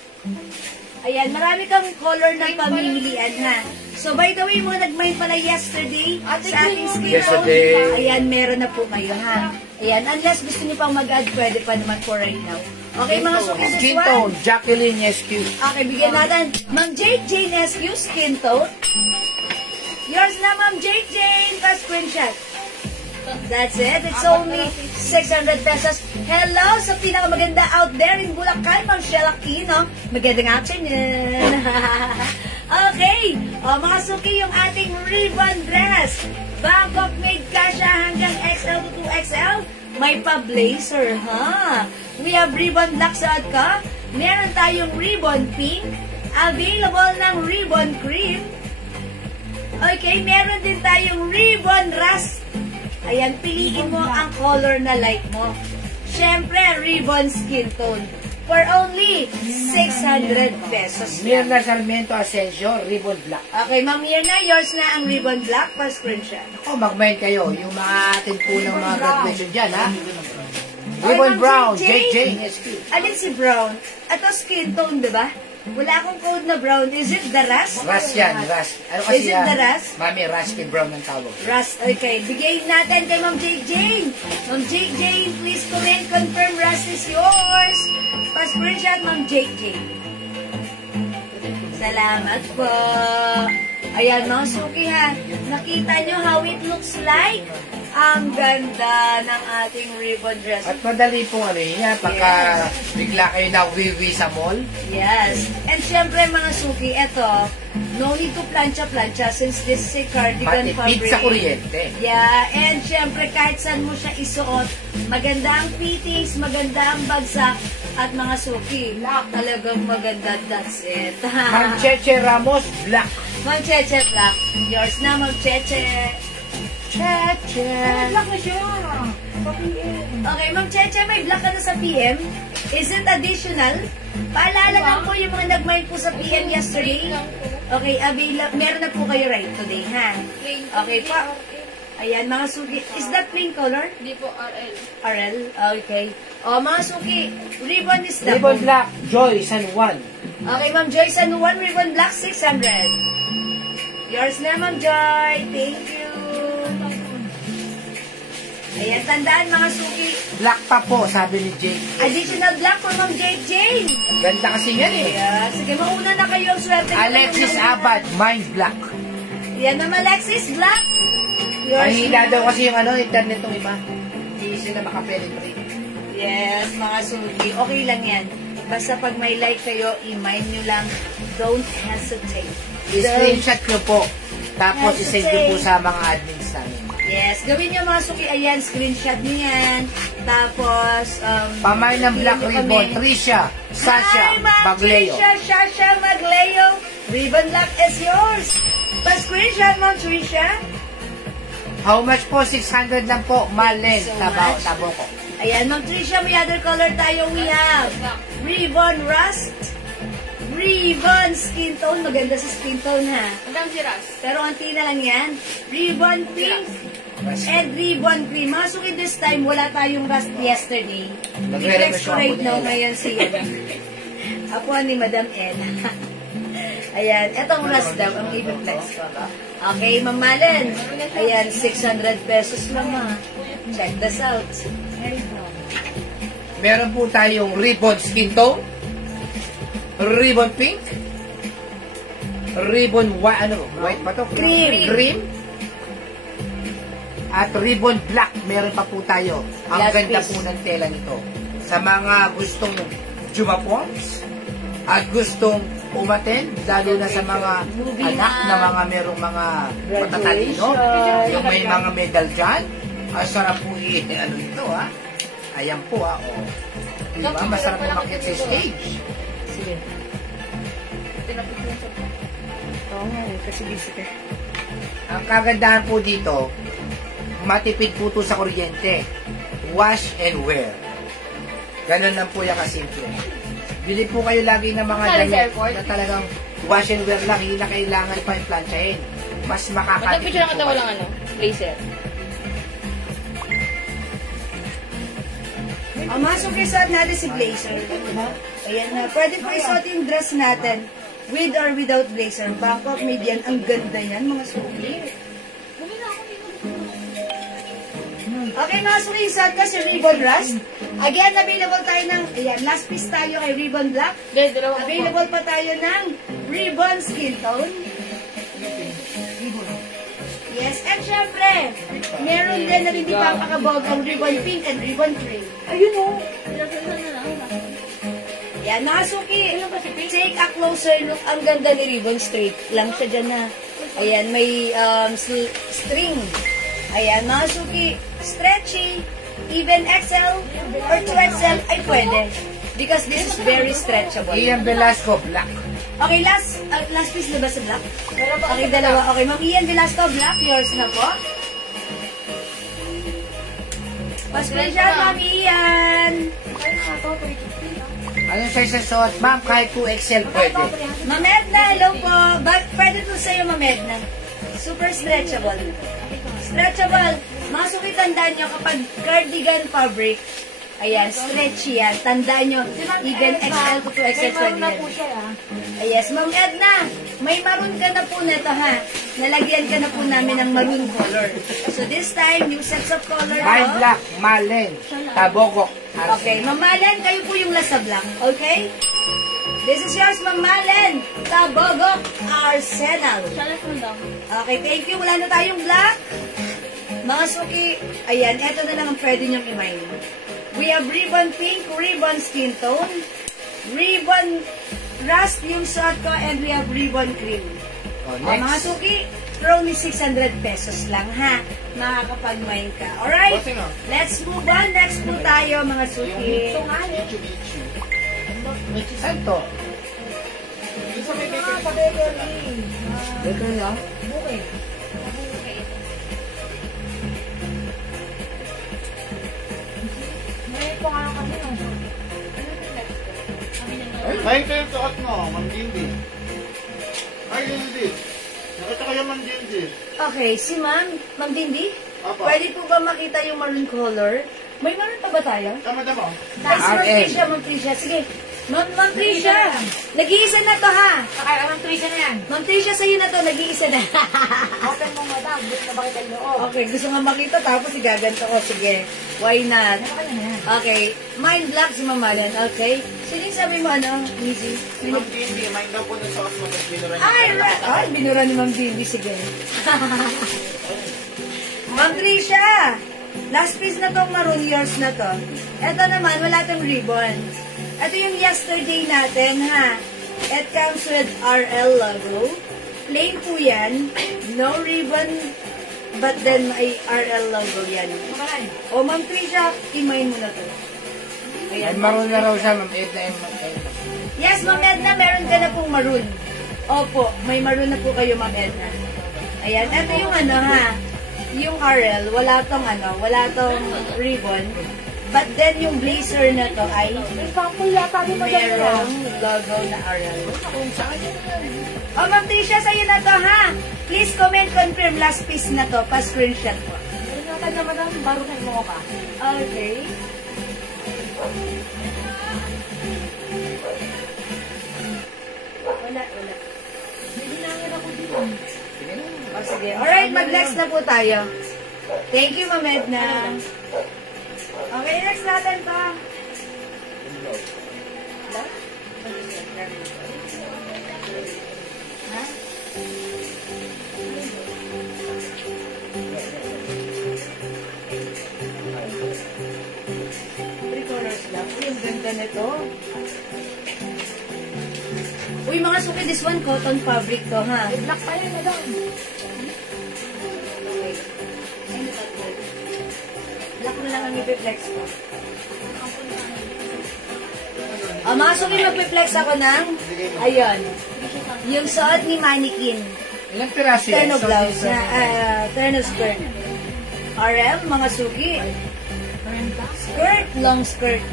Ayan, marami kang color na pamimilian ha. So by the way, mga nag-mind pala yesterday sa ating skin tone. Yesterday. Ayan, meron na po ngayon ha. Ayan, unless gusto niyo pang mag-add, pwede pa naman for right now. Okay, mga suki, this Skin one. tone, Jacqueline SQ. Okay, bigyan natin. Ma'am Jade Jane SQ, skin tone. Yours na, Ma'am Jade Jane. Pa screenshot. That's it. It's only 600 pesos. Hello sa pinakamaganda out there in Bulacan, Ma'am Shell Aquino. Magandang afternoon. Okay. O, mga suki, yung ating ribbon dress. Bangkok made kasha hanggang XL to 2XL. May pa-blazer, ha? We have ribbon black sa ka. Meron tayong ribbon pink. Available ng ribbon cream. Okay, meron din tayong ribbon rust. Ayan, piliin mo ang color na like mo. Siyempre, ribbon skin tone. For only 600 pesos. Mirna Sarmiento Asensio, Ribbon Black. Okay, Ma'am Mirna, yours na ang ribbon black pa screenshot. Ako, mag-mind kayo. Yung mga atin po ng mga graduation dyan, ha? Ay, Ribbon Ma'am Brown, Jane. Jane SQ. Alin si brown? Ito skin tone, di ba? Wala akong code na brown. Is it the rust? Rust yan, rust. Ano Is kasi it yan? the rust? Mami, Rusty Brown ang tawag. Rust, okay. Bigay natin kay Ma'am Jade Jane. Ma'am Jade Jane, please comment, confirm Rust is yours. Pa-screenshot, Ma'am Jade Jane. Salamat po. Ayan, mga suki ha. Nakita nyo how it looks like? Ang ganda ng ating ribbon dress. At madali pong ano yan, pagka bigla kayo nawiwi sa mall. Yes. And syempre mga suki, eto, no need to plancha-plancha since this is a cardigan Matipid fabric. sa kuryente. Yeah, and syempre kahit saan mo siya isuot, maganda ang fittings, maganda ang bagsak, at mga suki, talagang maganda, that's it. Ma'am Cheche Ramos, black. Ma'am Cheche Black, yours na Ma'am Cheche. Cheche. Black na siya. Papiin. Okay, Ma'am Cheche, may black ka na sa PM. Is it additional? Paalala lang po yung mga nag-mind po sa PM yesterday. Okay, meron na po kayo right today, ha? Okay po. Ayan, mga suki. Is that plain color? Hindi po, RL. RL? Okay. O, mga suki, ribbon is the Ribbon black, Joy, San Juan. Okay, Ma'am Joy, San Juan, ribbon black, 600. Yours na, Ma'am Joy. Thank you. Ayan, tandaan mga suki. Black pa po, sabi ni Jake. Additional black for Ma'am Jade Jane. Ganda kasi yan eh. Ayan, sige, mauna na kayo ang swerte. Alexis Abad, mind black. Yan naman, Alexis, black. Yours Mahina na. daw kasi yung ano, internet ng iba. Hindi sila makapenetrate. Yes, mga suki. Okay lang yan. Basta pag may like kayo, i-mind nyo lang. Don't hesitate. I-screenshot nyo po. Tapos Yes, isend nyo po sa mga admins namin. Yes, gawin nyo mga suki. Ayan, screenshot nyo yan. Tapos, Pamay ng black piliin nyo ribbon, kami. Tricia, Sasha, Hi, Ma'am Bagleo. Tricia, Sasha Magleo. Ribbon black is yours. Pa-screenshot, Ma'am Tricia. How much po? 600 lang po. Malen, So Tabaw, much. Taboko. Ayan, Ma'am Tricia, may other color tayo. We have ribbon rust, ribbon skin tone. Maganda sa skin tone, ha? Hanggang si Ras. Pero anti na lang yan. Ribbon pink and ribbon cream. Mga suki this time, wala tayong rust yesterday. I-flex ko right now ngayon si Apo ni Madam Ella. Ayan, etong rust daw ang i-flex ko. Okay, Ma'am Malen. Ayan, 600 pesos lang, ma. Check this out. Meron po tayong ribbon skin tone, ribbon pink, ribbon white pa to? Cream. At ribbon black, meron pa po tayo. Ang Last ganda piece. po ng tela nito. Sa mga gustong jumapongs at gustong umaten, lalo na sa mga anak na mga merong mga matatalino, yung may mga medal dyan, sarap po ano ito ha. Ayan po ha. O. Diba? Masarap po makit sa stage. Sige. Oo nga, kasi busy ka. Ang kagandahan po dito, matipid po ito sa kuryente. Wash and wear. Ganun lang po yung kasimple. Bili po kayo lagi ng mga Saan sa damit airport? na talagang wash and wear lang, hindi na kailangan pa i-planchahin. Mas makakatipid Magpapicture lang po kita kayo. walang blazer. Ang masok isuot natin si blazer. Ayan na. Pwede po isuot yung dress natin. With or without blazer. Bangkok, median. Ang ganda yan, mga suki. Okay, mga suki, isuot ka si Ribbon Rust. Again, available tayo ng, ayan, last piece tayo kay Ribbon Black. Guys, dalawa ko po. Available pa tayo ng Ribbon Skin Tone. Yes, and syempre, meron din na hindi pa pakabog ang Ribbon Pink and Ribbon Cream. Ayun o. Yan, mga suki, take a closer look. Ang ganda ni Ribbon, straight lang siya dyan na. Ayan, may string. Ayan, mga suki, stretchy, even XL or 2XL ay pwede. Because this is very stretchable. Ian Velasco, black. Okay, last piece na ba sa black? Okay, dalawa. Okay, Ma'am Ian Velasco, black. Yours na po. Pa-screenshot, Ma'am Ian. Anong size sa suot? Ma'am, kahit 2XL pwede. Ma'am Edna, hello po. Pwede po sa'yo, Ma'am Edna. Super stretchable. Stretchable. Mga suki, tandaan nyo, kapag cardigan fabric, ayan, stretchy yan. Tandaan nyo, even XL to 2XL pwede yan. Yes, Ma'am Edna, may maroon ka na po nito ha. Nalagyan ka na po namin ng maroon color. So this time, new sets of color Mind po. black, Malen, Taboko. Okay, Ma'am Malen, kayo po yung nasa black. Okay? This is yours, Ma'am Malen. Tabogok Arsenal. Shalat mo lang. Okay, thank you. Wala na tayong black. Mga suki, ayan, eto na lang ang pwede niyong imayin. We have ribbon pink, ribbon skin tone, ribbon rust yung suot ko, and we have ribbon cream. Oh, O, mga suki, only 600 pesos lang, ha? Makakapag-mine ka. Alright? Bossing, ah. Let's move on. Next po tayo, mga suki. Michu. Saan to? Yung sa may Mga sa Beverly. Ito na. Bukit. May ito nga kami. Ay, ito yung suot mo, Ma'am Jindy. Ay, Jindy. Nakita ko yung Ma'am Jindy. Okay, si Ma'am Dindi, Apa. pwede po ba makita yung maroon color? May maroon pa ba tayo? Tama na mo. Ay, si Ma'am Okay. Tricia, Ma'am Tricia. Sige. Ma'am Tricia, nag-iisa na to, ha? Ay, anong Trisha na yan? Ma'am Tricia, sa'yo na to, nag-iisa na. Open mo madam. Gusto na bakit ang loob? Okay, gusto nga makita, tapos igaganto ko. Sige, why not? Ano kaya na yan? Okay, mind black si Ma'am Malen, okay? Sino yung sabi mo, ano, Easy? Si Ma'am Jindy, mind daw po na suot mo, tapos binura niya. Ay, binura ni Ma'am Dindi, sige. Ma'am Tricia, last piece na tong maroon, yours na to. Ito naman, wala tong ribbon. Ito yung yesterday natin, ha? It comes with RL logo. Plain po yan. No ribbon, but then may RL logo yan. O, Ma'am Tricia, imayin mo na to. May maroon na raw siya, Ma'am Edna and Ma'am Edna. Yes, Ma'am Edna, meron ka na pong maroon. Opo, may maroon na po kayo, Ma'am Edna. Ayan, ito yung ano, ha? Yung RL, wala tong ribbon. But then, yung blazer na to ay May sample yata din maganda. merong logo na RL. Oh, Ma'am Tricia, sa'yo na to, ha? Please comment, confirm last piece na to. Pa-screenshot po. May natag na madam. Barunan mo ka. Okay. Wala. May dinangin ako din. O, sige. Alright, mag-next na po tayo. Thank you, Ma'am Edna. Okay, next natin pa. Ha? Three colors lang. Uy, ang ganda nito. Uy, mga suki, this one cotton fabric to, ha? Black pa yan madam. Black na lang ang ipiplex ko. Mga suki, magpiplex ako ng, ayun, yung suot ni Mannequin. Ilang piraso yan? Terno blouse na, terno skirt. RL, mga suki. Skirt, long skirt.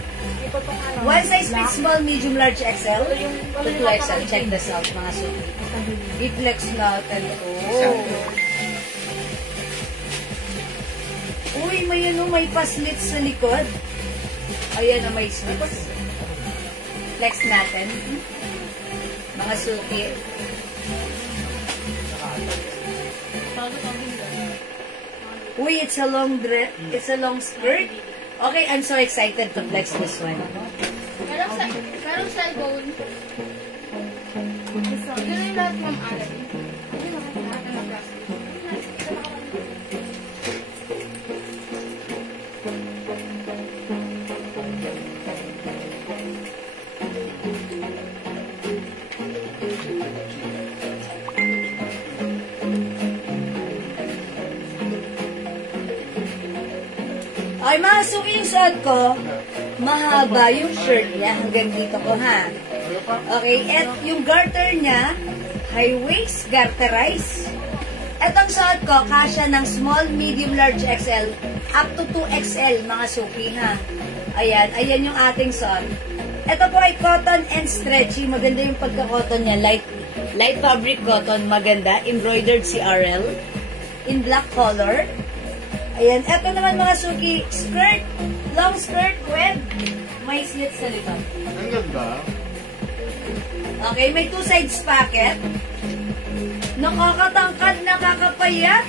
Ito tong ano. One size fit small, medium, large, XL. Ito yung To 2XL. Check this out, mga suki. I-flex natin. Oh. Uy, may paslit sa likod. Ayan na may slits. Flex natin. Mga suki. Uy, it's a long dress. It's a long skirt. Okay, I'm so excited to flex this one. Merong cellphone. Ito yung lahat ng Aladdin. Ito yung lahat ng plastic. Ay, mga suki yung suot ko. Mahaba yung shirt niya. Hanggang dito ko, ha? Okay, at yung garter niya, high waist, garterize. Etong suot ko, kasya ng small, medium, large, XL, up to 2XL, mga suki, ha? Ayan yung ating suot. Ito po ay cotton and stretchy. Maganda yung pagka-cotton niya. Light fabric cotton, maganda. Embroidered si RL. In black color. Ayan, eto naman mga suki, skirt, long skirt with may slit sa likod. Ang ganda. Okay, may two sides pocket. Nakakatangkad, nakakapayat.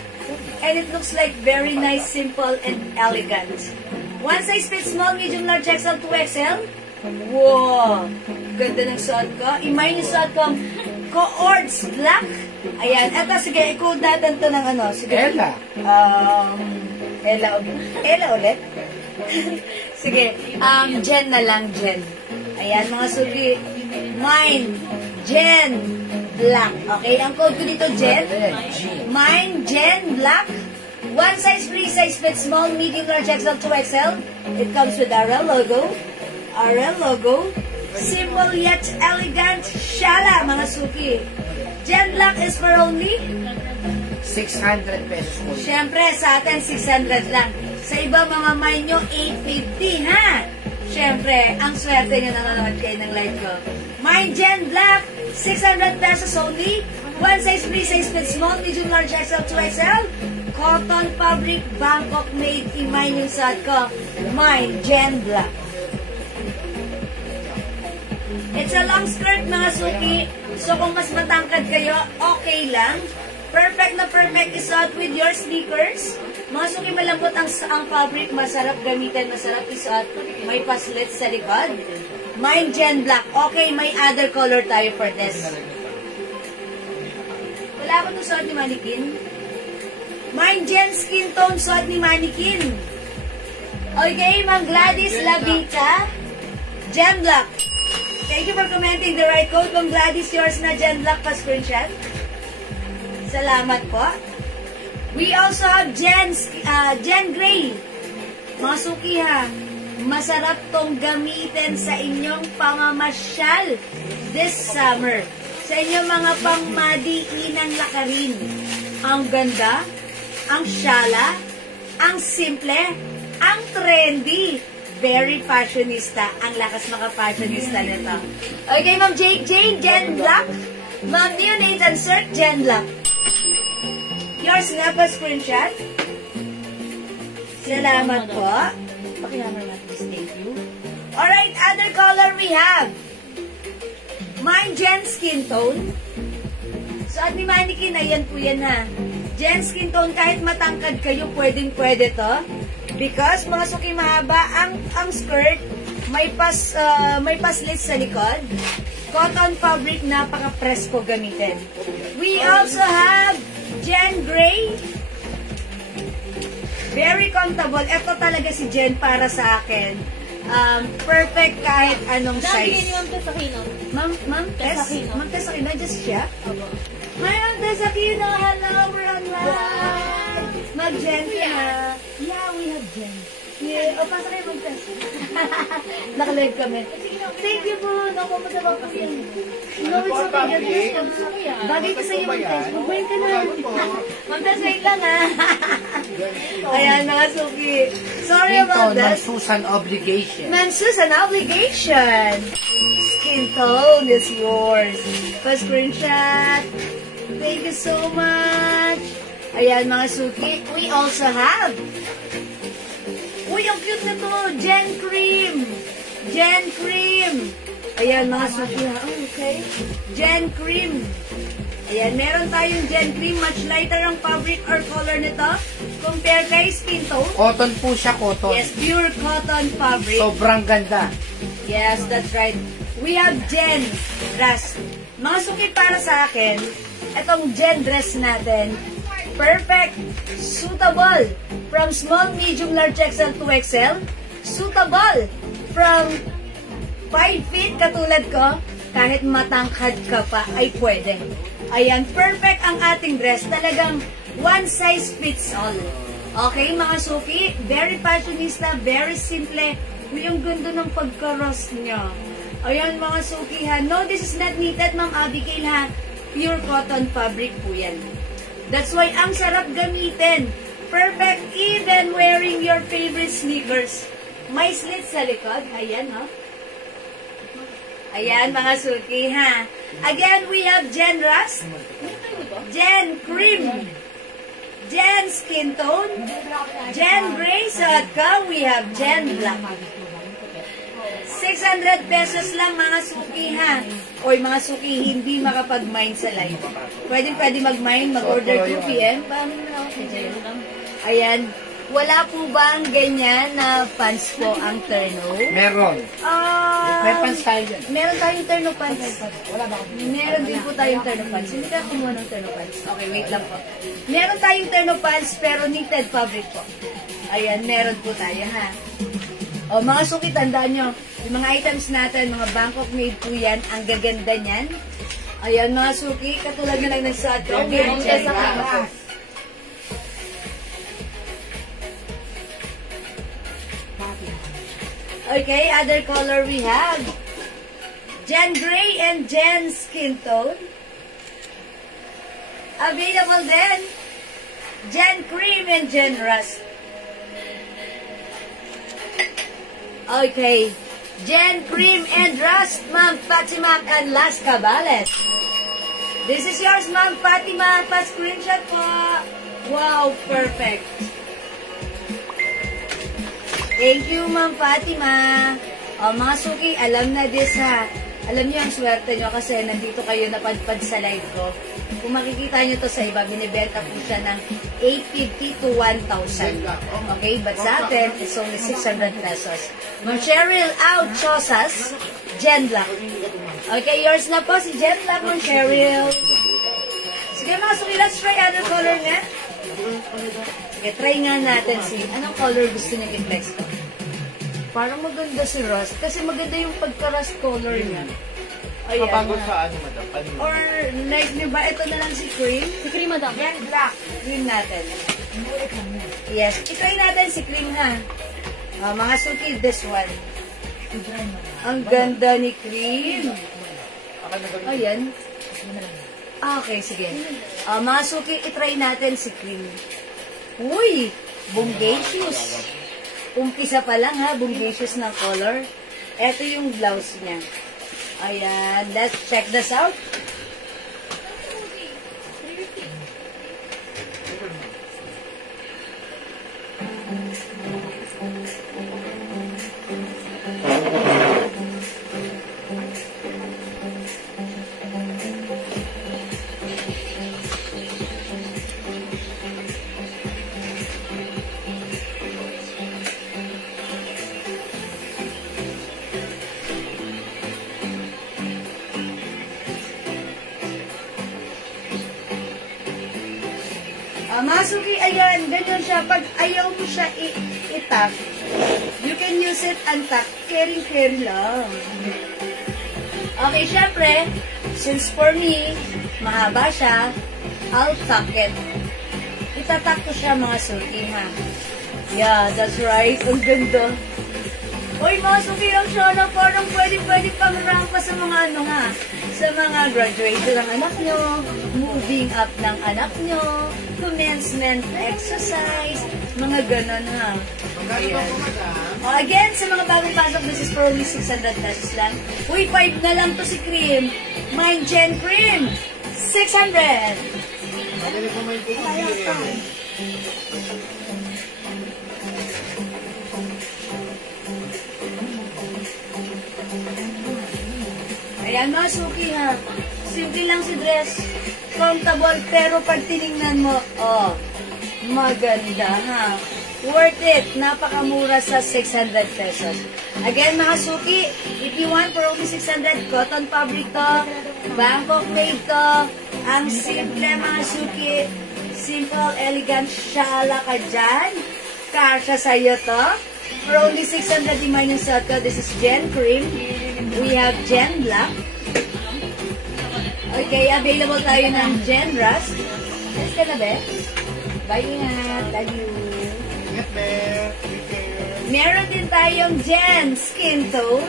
And it looks like very nice, simple, and elegant. One size fits small, medium, large, XL, 2XL. Wow! Ganda ng suot ko. Imay yung suot ko, co-ords black. Ayan, eto, sige, i-code natin to ng ano. Sige. Ella. Ella ulit? Sige, Jen na lang, Jen. Ayan, mga suki. Mine, Jen Black. Okay, ang code ko dito, Jen. Mine, Jen Black. One size, free size, fit small, medium, large, XL, 2XL. It comes with RL logo. RL logo. Simple yet elegant shala, mga suki. Jen Black is for only 600 pesos po. Siyempre, sa atin, 600 lang. Sa iba, mga mine nyo, 850, ha? Siyempre, ang swerte nyo nanonood kayo ng live ko. Mine Jen Black, 600 pesos only. One size, free size, fit small, medium, large, XL, 2XL. Cotton fabric, Bangkok made, i-mine yung suot ko. Mine Jen Black. It's a long skirt, mga suki. So, kung mas matangkad kayo, okay lang. Perfect na perfect isuot with your sneakers. Mga suki, malambot ang fabric. Masarap gamitin, masarap isuot. May paslit sa likod. Mine Jen Black. Okay, may other color tayo for this. Wala ko itong suot ni Mannequin. Mine Jen Skin Tone suot ni Mannequin. Okay, Ma'am Gladys Lavita. Jen Black. Thank you for commenting the right code. Ma'am Gladys, yours na Jen Black pa screenshot. Salamat po. We also have Jen Gray. Mga suki ha, masarap tong gamitin sa inyong pamamasyal this summer. Sa inyong mga pangmadiinang lakarin. Ang ganda, ang syala, ang simple, ang trendy. Very fashionista. Ang lakas maka-fashionista nito. Okay, Ma'am Jane, Jen Black. Ma'am Neonate and Sir, Jen Black. Yours nga pa screenshot. Salamat po. Pakihammer natin. Thank you. Alright, other color we have. Mine Jen Skin Tone. So, at ni Mannequin, ayan po yan ha. Jen Skin Tone, kahit matangkad kayo, pwedeng-pwede to. Because, mga suki mahaba, ang skirt, may paslit sa likod. Cotton fabric, napaka-presko gamitin. We also have Jen Gray. Very comfortable. Ito talaga si Jen para sa akin. Perfect kahit anong size. Ma'am Tessakino, just siya? Hi, Ma'am Tessakino. Hello, we're online. Mag-Jen ka. Yeah, we have Jen. Yeah. O, pasok kayo mag-test. Naka-live kami. Thank you po. Naku, masarap po yan. No, it's okay. Bagay ka sa'yo mag-test. Mag-wait ka na. Mag-test wait lang, ha. Ayan, mga suki. Sorry about that. Mansusan obligation. Mansusan obligation. Skin tone is yours. Pa-screenshot. Thank you so much. Ayan, mga suki. We also have. Uy, ang cute na to. Jen Cream. Jen Cream. Ayan, mga suki. Oh, okay. Jen Cream. Ayan, meron tayong Jen Cream. Much lighter ang fabric or color nito. Compare kay skin tone. Cotton po siya, cotton. Yes, pure cotton fabric. Sobrang ganda. Yes, that's right. We have Jen dress. Mga suki, para sa akin, itong Jen dress natin, perfect, suitable from small, medium, large, XL to XL. Suitable from 5 feet katulad ko, kahit matangkad ka pa ay pwede. Ayan, perfect ang ating dress. Talagang one size fits all. Okay, mga suki, very fashionista, very simple. Yung ganda ng pagka-ross niya. Ayan, mga suki ha. No, this is not knitted, Ma'am Abigail ha. Pure cotton fabric po yan. That's why ang sarap gamitin. Perfect even wearing your favorite sneakers. May slit sa likod. Ayan, ha? Ayan, mga suki, ha? Again, we have Jen Rust, Jen Cream, Jen Skin Tone, Jen Gray. So, at ka, we have Jen Black. 600 pesos lang, mga suki, ha? Oy, mga suki, hindi makapag-mine sa live. Pwede mag-mine, mag-order 2 p.m. Paano na ako? Ayan. Wala po ba ang ganyan na pants po ang terno? Meron. May pants tayo dyan. Meron tayong terno pants. Wala ba? Meron din po tayong terno pants. Hindi ka kumuha ng terno pants. Okay, wait lang po. Meron tayong terno pants pero knitted fabric po. Ayan, meron po tayo, ha? O, mga suki, tandaan nyo, yung mga items natin, mga Bangkok made po yan, ang gaganda niyan. Ayan, mga suki, katulad na lang nagsuot ko. Okay, sa kama. Okay, other color we have Jen Gray and Jen Skin Tone. Available then Jen Cream and Jen Rust. Okay, Jen Cream and Rust, Ma'am Fatima and Las Cabales. This is yours, Ma'am Fatima. Pa-screenshot po. Wow, perfect. Thank you, Ma'am Fatima. O, mga suki, alam na this, ha. Alam niyo ang swerte nyo kasi nandito kayo napadpad sa live ko. Kung makikita nyo to sa iba, binibenta po siya ng 850 to 1,000. Okay? But sa atin, it's only 600 pesos. Ma'am Cheryl Out Chosas, Jen Black. Okay, yours na po si Jen Black, Ma'am Cheryl. Sige mga suki, let's try other color nga. Sige, try nga natin si anong color gusto niya i-flex ko. Parang maganda si Rust. Kasi maganda yung pagka-rust color niya. Ayan. Kapagod sa ano, madam? Or, like nyo ba, ito na lang si Cream? Si Cream, madam. Yan, black. Cream natin. Yes. Itry natin si Cream, ha? Mga suki, this one. Ang ganda ni Cream. Ayan. Okay, sige. Mga suki, itry natin si Cream. Uy! Bonggacious. Umpisa pa lang, ha? Bonggacious ng color. Ito yung blouse niya. Ayan. Let's check this out. Masuki, ayan, ganyan siya. Pag ayaw mo siya i-tuck, you can use it untuck. Carry lang. Okay, syempre, since for me, mahaba siya, I'll tuck it. Itatak ko siya, mga suki, ha? Yeah, that's right. Ang ganda. Uy, mga suki lang siya na parang pwede pang rampa sa mga ano, ha? Sa mga graduation ng anak nyo, moving up ng anak nyo, commencement exercise, mga ganon, ha? Ayan. Again, sa mga bagong pasok, this is for only 600 pesos lang. Uy, 5 na lang to si Cream. Mine Jen Cream, 600. Madali po may pupunti. Ayan, mga suki, ha. Simple lang si dress. Comfortable, pero pag tinignan mo, oh, maganda, ha. Worth it. Napakamura sa 600 pesos. Again, mga suki, if you want for only 600, cotton fabric to, Bangkok made to, ang simple, mga suki, simple, elegant, shala ka dyan. Kasha sa'yo to. For only 600, yung suot ko. This is Jen Cream. We have Jen Black. Okay, available tayo ng Jen Rust. Yes ka na, be? Bye, ingat. Love you. Ingat, be. Take care. Meron din tayong Jen Skin Tone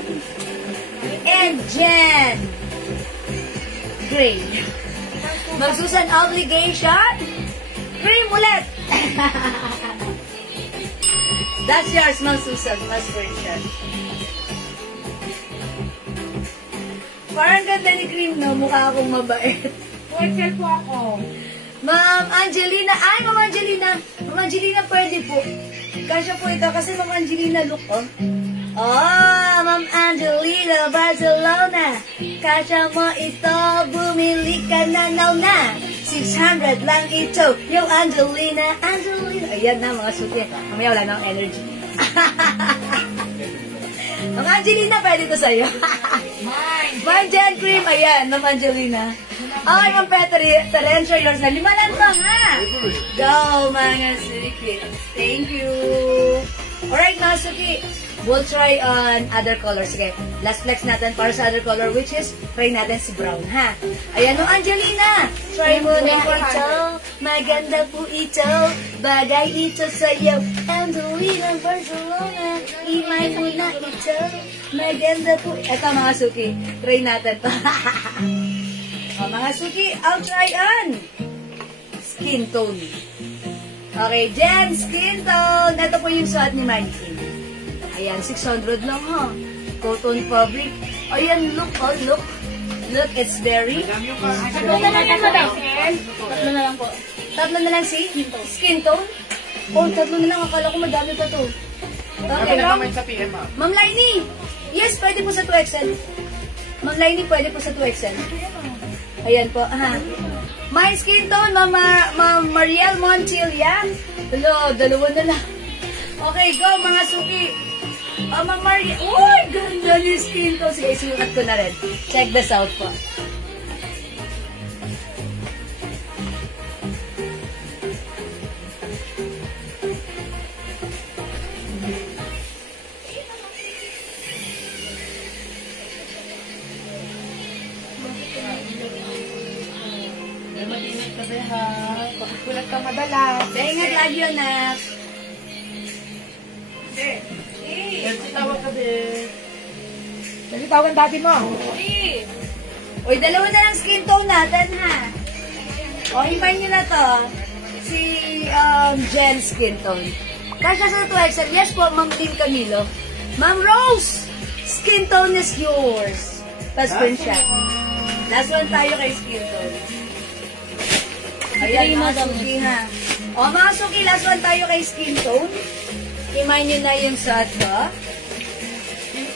and Jen Gray. Magsusan obligation. Cream ulit. That's yours, Ma'am Susan. Mas version. Parang ganda ni Cream, no? Mukha akong mabait. Excel po ako. Ma'am Angelina. Ay, Ma'am Angelina. Ma'am Angelina, pwede po. Kasya po ito kasi Ma'am Angelina look, oh. Oh, Ma'am Angelina, Barcelona. Kasya mo ito. Bumili ka na, na. 600 lang ito. Yung Angelina. Ayan na, mga suti. Mamaya wala na akong energy. Ma'am Angelina, pwede to sa'yo. Ma'am Jen Cream, ayan, Ma'am Angelina. Okay, Ma'am Terencio, yours na. 5 lang pa, ha? Go, mga Suki. Thank you. Alright, mga Suki. We'll try on other colors. Sige, last flex natin para sa other color, which is, try natin si brown, ha? Ayan, no, Angelina. Try mo na ito. Maganda po ito. Bagay ito sa'yo. I'm the winner of Barcelona. Imay mo na ito. Maganda po. Ito, mga Suki. Try natin to. O, mga Suki, I'll try on skin tone. Okay, Jen, skin tone. Ito po yung suot ni Mannequin. Ayan, 600 lang, ha? Cotton fabric. Ayan, look, oh, look. Look, it's very... Tatlo na lang yan, madam. Tatlo na lang po. Tatlo na lang si skin tone? Oh, tatlo na lang. Akala ko madami pa to. Okay, sa PM, ma'am. Ma'am Lainey. Yes, pwede po sa 2XL. Ma'am Lainey, pwede po sa 2XL. Ayan po, ha? My skin tone, Ma'am Mariel Montilla. Hello, dalawa na lang. Okay, go, mga Suki. Ma'am Mariel. Uy, ganda yung skin tone. Sige, isulat ko na rin. Check this out po. Mag-ingat ka ba ha? Bakit kulat ka madalas? Ingat lagi yun, anak. Tawag ka din. Nalitawan dati mo. Uy, dalawa na lang skin tone natin, ha? O, himayin nyo na to. Si Jen skin tone. Kasha sa 2XL. Yes po, Ma'am Team Camilo. Ma'am Rose, skin tone is yours. Tapos screenshot. Last one tayo kay skin tone. Ayan, mga Suki, ha? O, mga Suki, last one tayo kay skin tone. Himayin nyo na yung suot ko.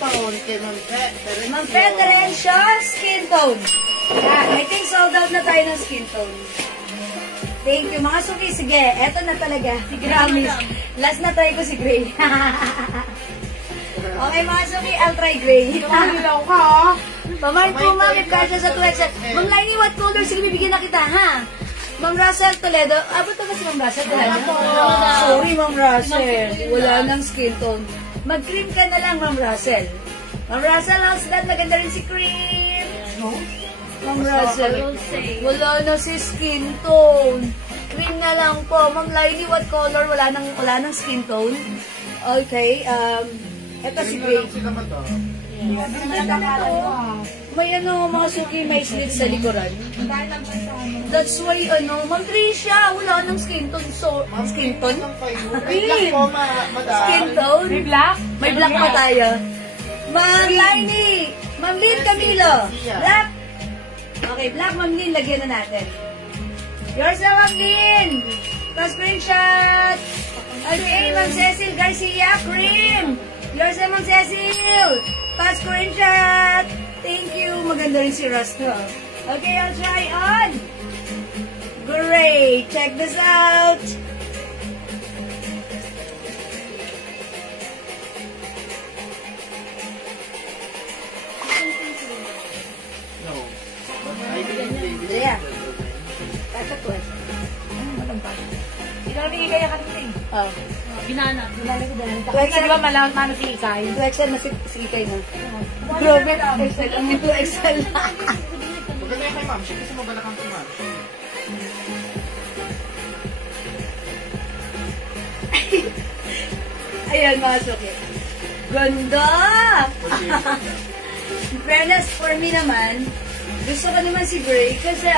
Ma'am Federensyo, skin tone. Yeah, I think sold out na tayo ng skin tone. Thank you, mga Suki. Sige, eto na talaga. Promise. Last na try ko si Gray. Okay, mga Suki, I'll try Gray. Ilaw ka ha? Pamahal po, ma'am, if kasha sa 2XL. Ma'am Lainey, what color? Sige, bibigyan na kita, ha? Ma'am Russell Toledo. Abot na ba si Ma'am Russell Toledo? Sorry, Ma'am Russell. Wala nang skin tone. Mag-cream ka na lang, Ma'am Russell. Ma'am Russell, how's that? Maganda rin si cream. Ma'am Russell, wala na si skin tone. Cream na lang po. Ma'am Lainey, what color? Wala nang skin tone. Okay, eto si Gray. May mga Suki, may slit sa likuran. That's why, Ma'am Tricia, wala nang skin tone. So, skin tone? Green. Skin tone? May black? May black pa tayo. Ma'am Lainey, Ma'am Lynn Camilo. Black. Okay, black, Ma'am Lynn, lagyan na natin. Yours na, Ma'am Lynn. Pa-screenshot. Okay, Ma'am Cecil Garcia, cream. Yours na, Ma'am Cecil. Pa-screenshot. Thank you. Maganda rin si Rusto. Okay, I'll try on. Great. Check this out. No. Andrea. Kasa ko. Pinamigay kaya kanina eh. Oh. Binana. Kasi di ba malawat mano si Ikay? 2XL na si Ikay na. Grabe. XL ang 2XL. Maganda yan kay ma'am. Siya kasi mabalakang si ma'am. Ayan, mga Suki. Ganda! In fairness, for me naman, gusto ko naman si Gray kasi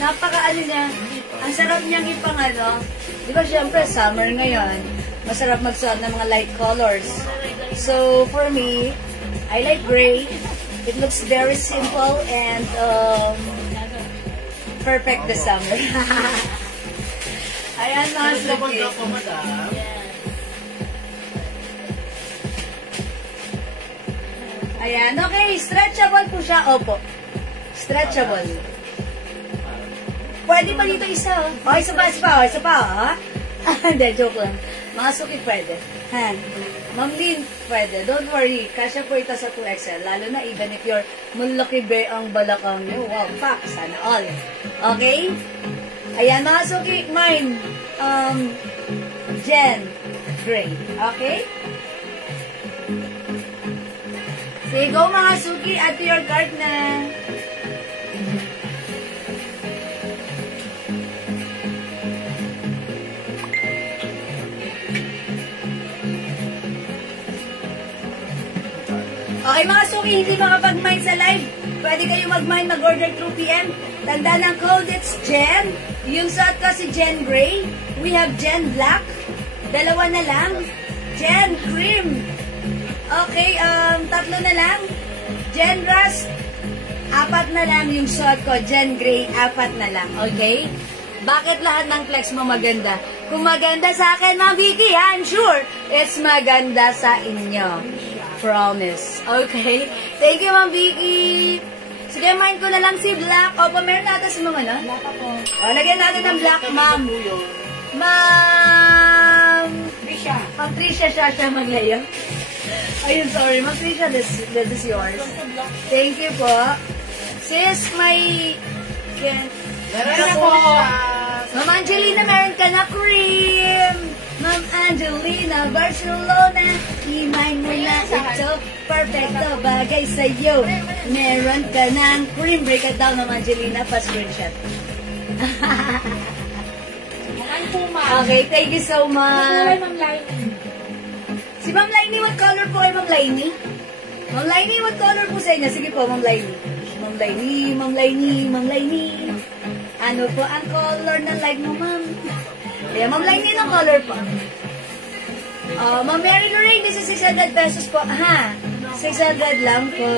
napaka niya, ang sarap niyang ipang di ba syempre summer ngayon, masarap magsuot ng mga light colors. So, for me, I like gray. It looks very simple and perfect this summer. Ayan, mga Suki. Ayan, okay, stretchable po siya. Opo, stretchable. Pwede pa dito isa, oh. Isa pa, oh. Hindi, joke lang. Mga Suki, pwede. Ha? Ma'am Lynn, pwede. Don't worry. Kasya po ito sa 2XL. Lalo na even if you're malaki be ang balakang nyo. Wow, pak. Sana all. Okay? Ayan, mga suki, mine. Jen Gray. Okay? Sige, go mga suki. Add to your cart na. Okay mga suki, hindi makapag-mine sa live. Pwede kayo mag-mine, mag-order through PM. Tanda ng code, it's Jen. Yung suot ko si Jen Gray. We have Jen Black. Dalawa na lang. Jen Cream. Okay, tatlo na lang. Jen Rust. 4 na lang yung suot ko. Jen Gray, 4 na lang. Okay? Bakit lahat ng flex mo maganda? Kung maganda sa akin, Ma'am Vicky, I'm sure it's maganda sa inyo. Promise. Okay? Thank you, Ma'am Vicky. Sige, mind ko na lang si Black. Opo, meron natin si Ma'am, ano? Black ako. O, lagyan natin ng Black, Ma'am. Ma'am... Trisha. Ma'am Trisha, siya maglayo. Ayun, sorry. Ma'am Trisha, this is yours. Thank you po. Sis, may... Meron na po. Ma'am Angelina, meron ka na cream. Ma'am Angelina, Barcelona, i-mine mo na ito. Perfecto, bagay sa'yo. Meron ka ng cream. Break it down, Ma'am Angelina, pa-screenshot. Mukhang puma. Okay, thank you so much. Ma'am Lainey. Si Ma'am Lainey, what color po kay Ma'am Lainey? Ma'am Lainey, what color po sa inyo? Sige po, Ma'am Lainey. Ma'am Lainey, Ma'am Lainey, Ma'am Lainey. Ano po ang color ng light mo, Ma'am? Kaya, Ma'am Lainey, ng color po. Ma'am Mary Lorraine, this is 600 pesos po. Ha? 600 lang po.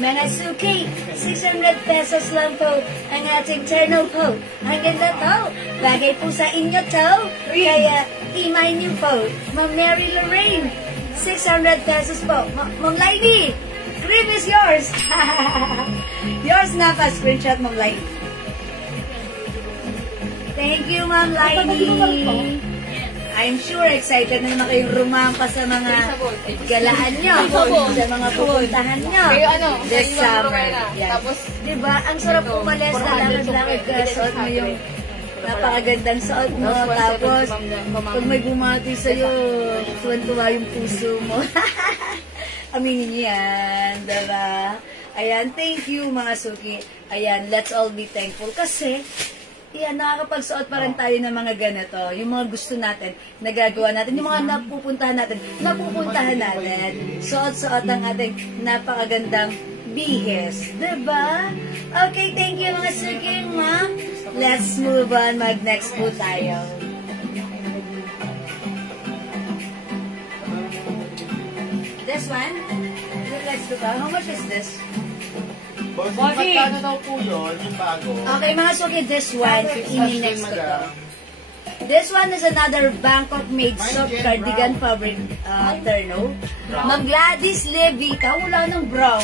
Mga suki, 600 pesos lang po ang ating turno po. Ang ganda to. Bagay po sa inyo to. Kaya, i-mine niyo po. Ma'am Mary Lorraine, 600 pesos po. Ma'am Lainey, cream is yours. Yours na pa. Screenshot, Ma'am Lainey. Thank you, Ma'am Lainey. I'm sure excited na naman kayong rumampa sa mga galaan nyo, sa mga pupuntahan nyo. This summer. Yan. Tapos, diba? Ang sarap umalis na lakad-lakad ka, suot mo yung napakagandang suot mo. Tapos, pag may bumati sa'yo, tuwan-tuwa yung puso mo. Aminin niyo yan, diba? Ayan, thank you mga suki. Ayan, let's all be thankful kasi yan, nakakapagsuot pa rin tayo ng mga ganito. Yung mga gusto natin, nagagawa natin. Yung mga napupuntahan natin. Suot-suot ang ating napakagandang bihis. Diba? Okay, thank you mga suki, ma'am. Let's move on. Mag-next po tayo. This one? Let's do How much is this? Bossing, magkano daw po yun, yung bago? Okay, mga suki, this one, ini-next ko to. This one is another Bangkok made soft cardigan fabric terno. Ma'am Gladys Levita, wala ng brown.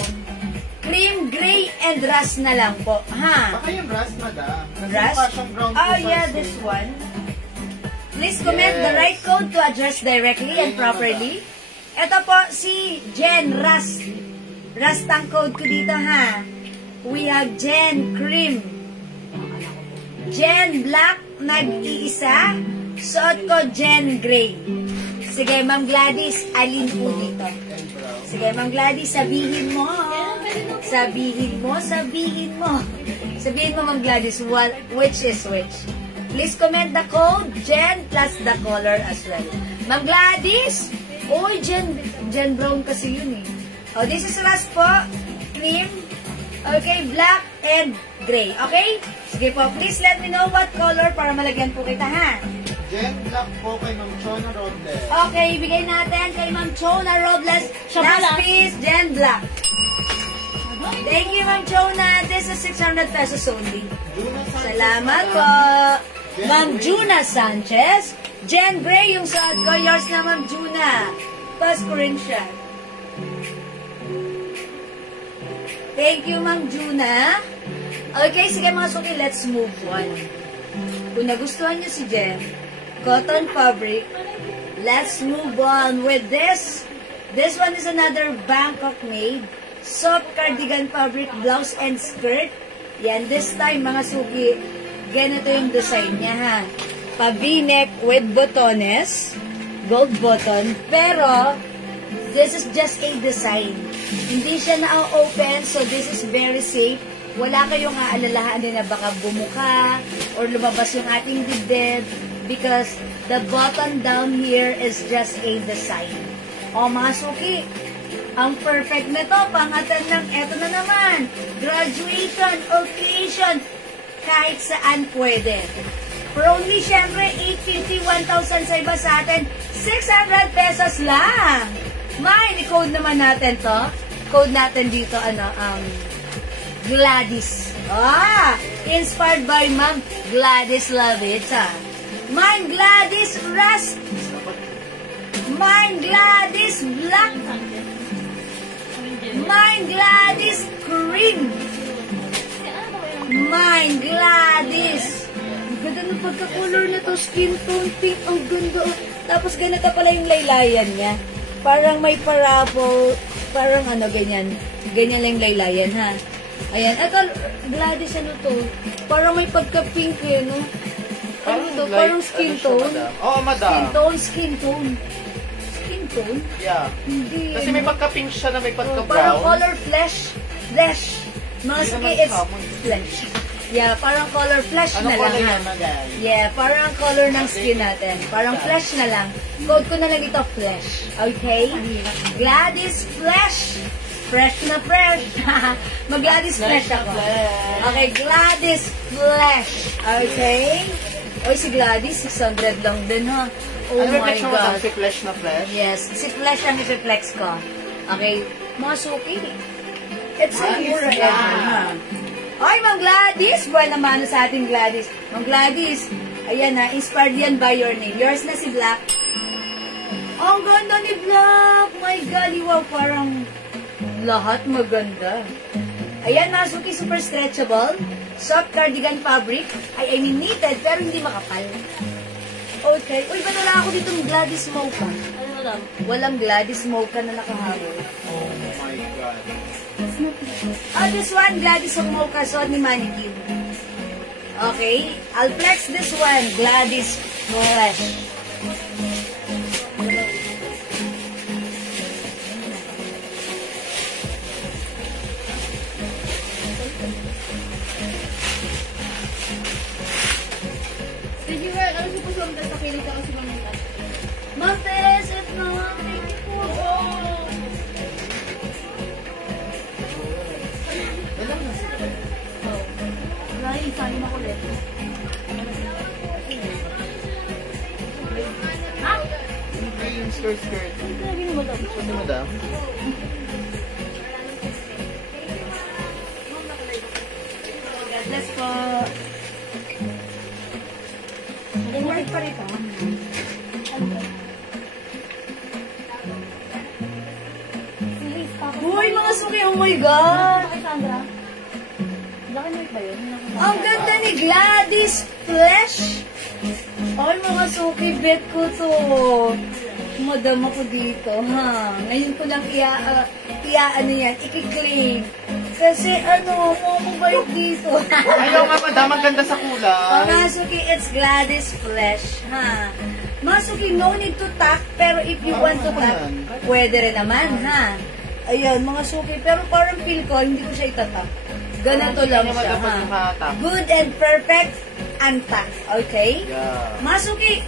Cream, gray, and rust na lang po. Ha? Baka yung rust, madam. Rust? Oh yeah, this one. Please comment the right code to address directly and properly. Ito po, si Jen Rust. Rust ang code ko dito, ha? We have Jen Cream. Jen Black, nag-iisa. Suot ko Jen Gray. Sige, Ma'am Gladys, alin po dito? Sige, Ma'am Gladys, sabihin mo. Sabihin mo, sabihin mo. Sabihin mo, Ma'am Gladys, which is which. Please comment the code, Jen, plus the color as well. Ma'am Gladys, oy, Jen Brown kasi yun eh. Oh, this is last po. Cream. Okay, black and gray. Okay? Sige po, please let me know what color para malagyan po kita, ha? Jen Black po kay Ma'am Chona Robles. Okay, ibigay natin kay Ma'am Chona Robles. Last piece, Jen Black. Thank you, Ma'am Chona. This is 600 pesos only. Salamat po. Ma'am Juna Sanchez. Jen Gray yung suot ko. Yours na, Ma'am Juna. Pas screenshot. Thank you, Ma'am Juna. Okay, sige mga suki, let's move on. Kung nagustuhan nyo si Jen, cotton fabric, Let's move on with this. This one is another Bangkok made. Soft cardigan fabric blouse and skirt. Yan, this time mga suki, ganito yung design niya ha. Pa-v-neck with botones. Gold button. Pero, this is just a design. Hindi siya na-open, so this is very safe. Wala kayong aalalahanin na baka bumuka or lumabas yung ating dibdib because the button down here is just a design. O mga suki, ang perfect nito, pang-attend ng eto na naman, graduation, occasion, kahit saan pwede. For only, syempre, 850, 1,000 sa iba sa atin, 600 pesos lang. May code naman natin to. Code natin dito, Gladys. Inspired by Ma'am Gladys Lavita. Mine Gladys Rust. Mine Gladys Black. Mine Gladys Cream. Mine Gladys. Ang ganda ng pagka-color na to. Skin tone pink. Ang ganda. Tapos ganito pala yung laylayan niya. Parang may parapol. Parang ganyan. Ganyan lang yung laylayan, ha? Ayan. Ito, Gladys, to? Parang may pagka-pink no? Ano to? Parang skin tone. Oo, madam. Skin tone. Skin tone? Yeah. Hindi. Kasi may pagka-pink siya na may Parang pagka-brown. color flesh. Mga suki, it's flesh. Yeah, parang color flesh na lang. Yeah, parang color ng skin natin. Parang flesh na lang. Code ko na lang ito, flesh. Okay? Gladys Flesh. Fresh na fresh. Mag-Gladys Flesh ako. Okay, Gladys Flesh. Okay? Oy, si Gladys, 600 lang din, ha? Oh my God. Si Flesh na Flesh? Yes, si Flesh ang ipiflex ko. Okay? Mga suki. It's a mura ha? Ay, Mang Gladys! Buwan naman sa ating Gladys. Mang Gladys, ayan na, inspired yan by your name. Yours na si Black. Ang ganda ni Black! My God, wow, parang lahat maganda. Ayan, mga suki, super stretchable. Soft cardigan fabric. I mean knitted, pero hindi makapal. Okay. Uy, ba't wala ako ditong Gladys Mocha? Ano lang? Walang Gladys Mocha na nakahawol. Oh my God. This one, Gladys Mocha, so ni Mannequin. Okay. I'll flex this one, Gladys Flesh. Martes, if not, thank you po. Ryan, saan mo ulit? Ha? Yung skirt. Ang grabe na madam. Ito, madam. God bless po. Work pa rito. Uy, mga suki, oh my God! Ang ganda ni Gladys Flesh! Ay, mga suki, bet ko to. Madam ako dito, ha? Ngayon ko lang i-claim. Kasi mabait dito. Ayaw nga, madam, ang ganda sa kulay. Mga suki, it's Gladys Flesh, ha? Mga suki, no need to tack, pero if you want to tack, pwede rin naman, ha? Ayan, mga suki, pero parang feel ko, hindi ko siya itatak. Ganito lang siya, ha? Good and perfect, untack, okay? Yeah. Mga suki,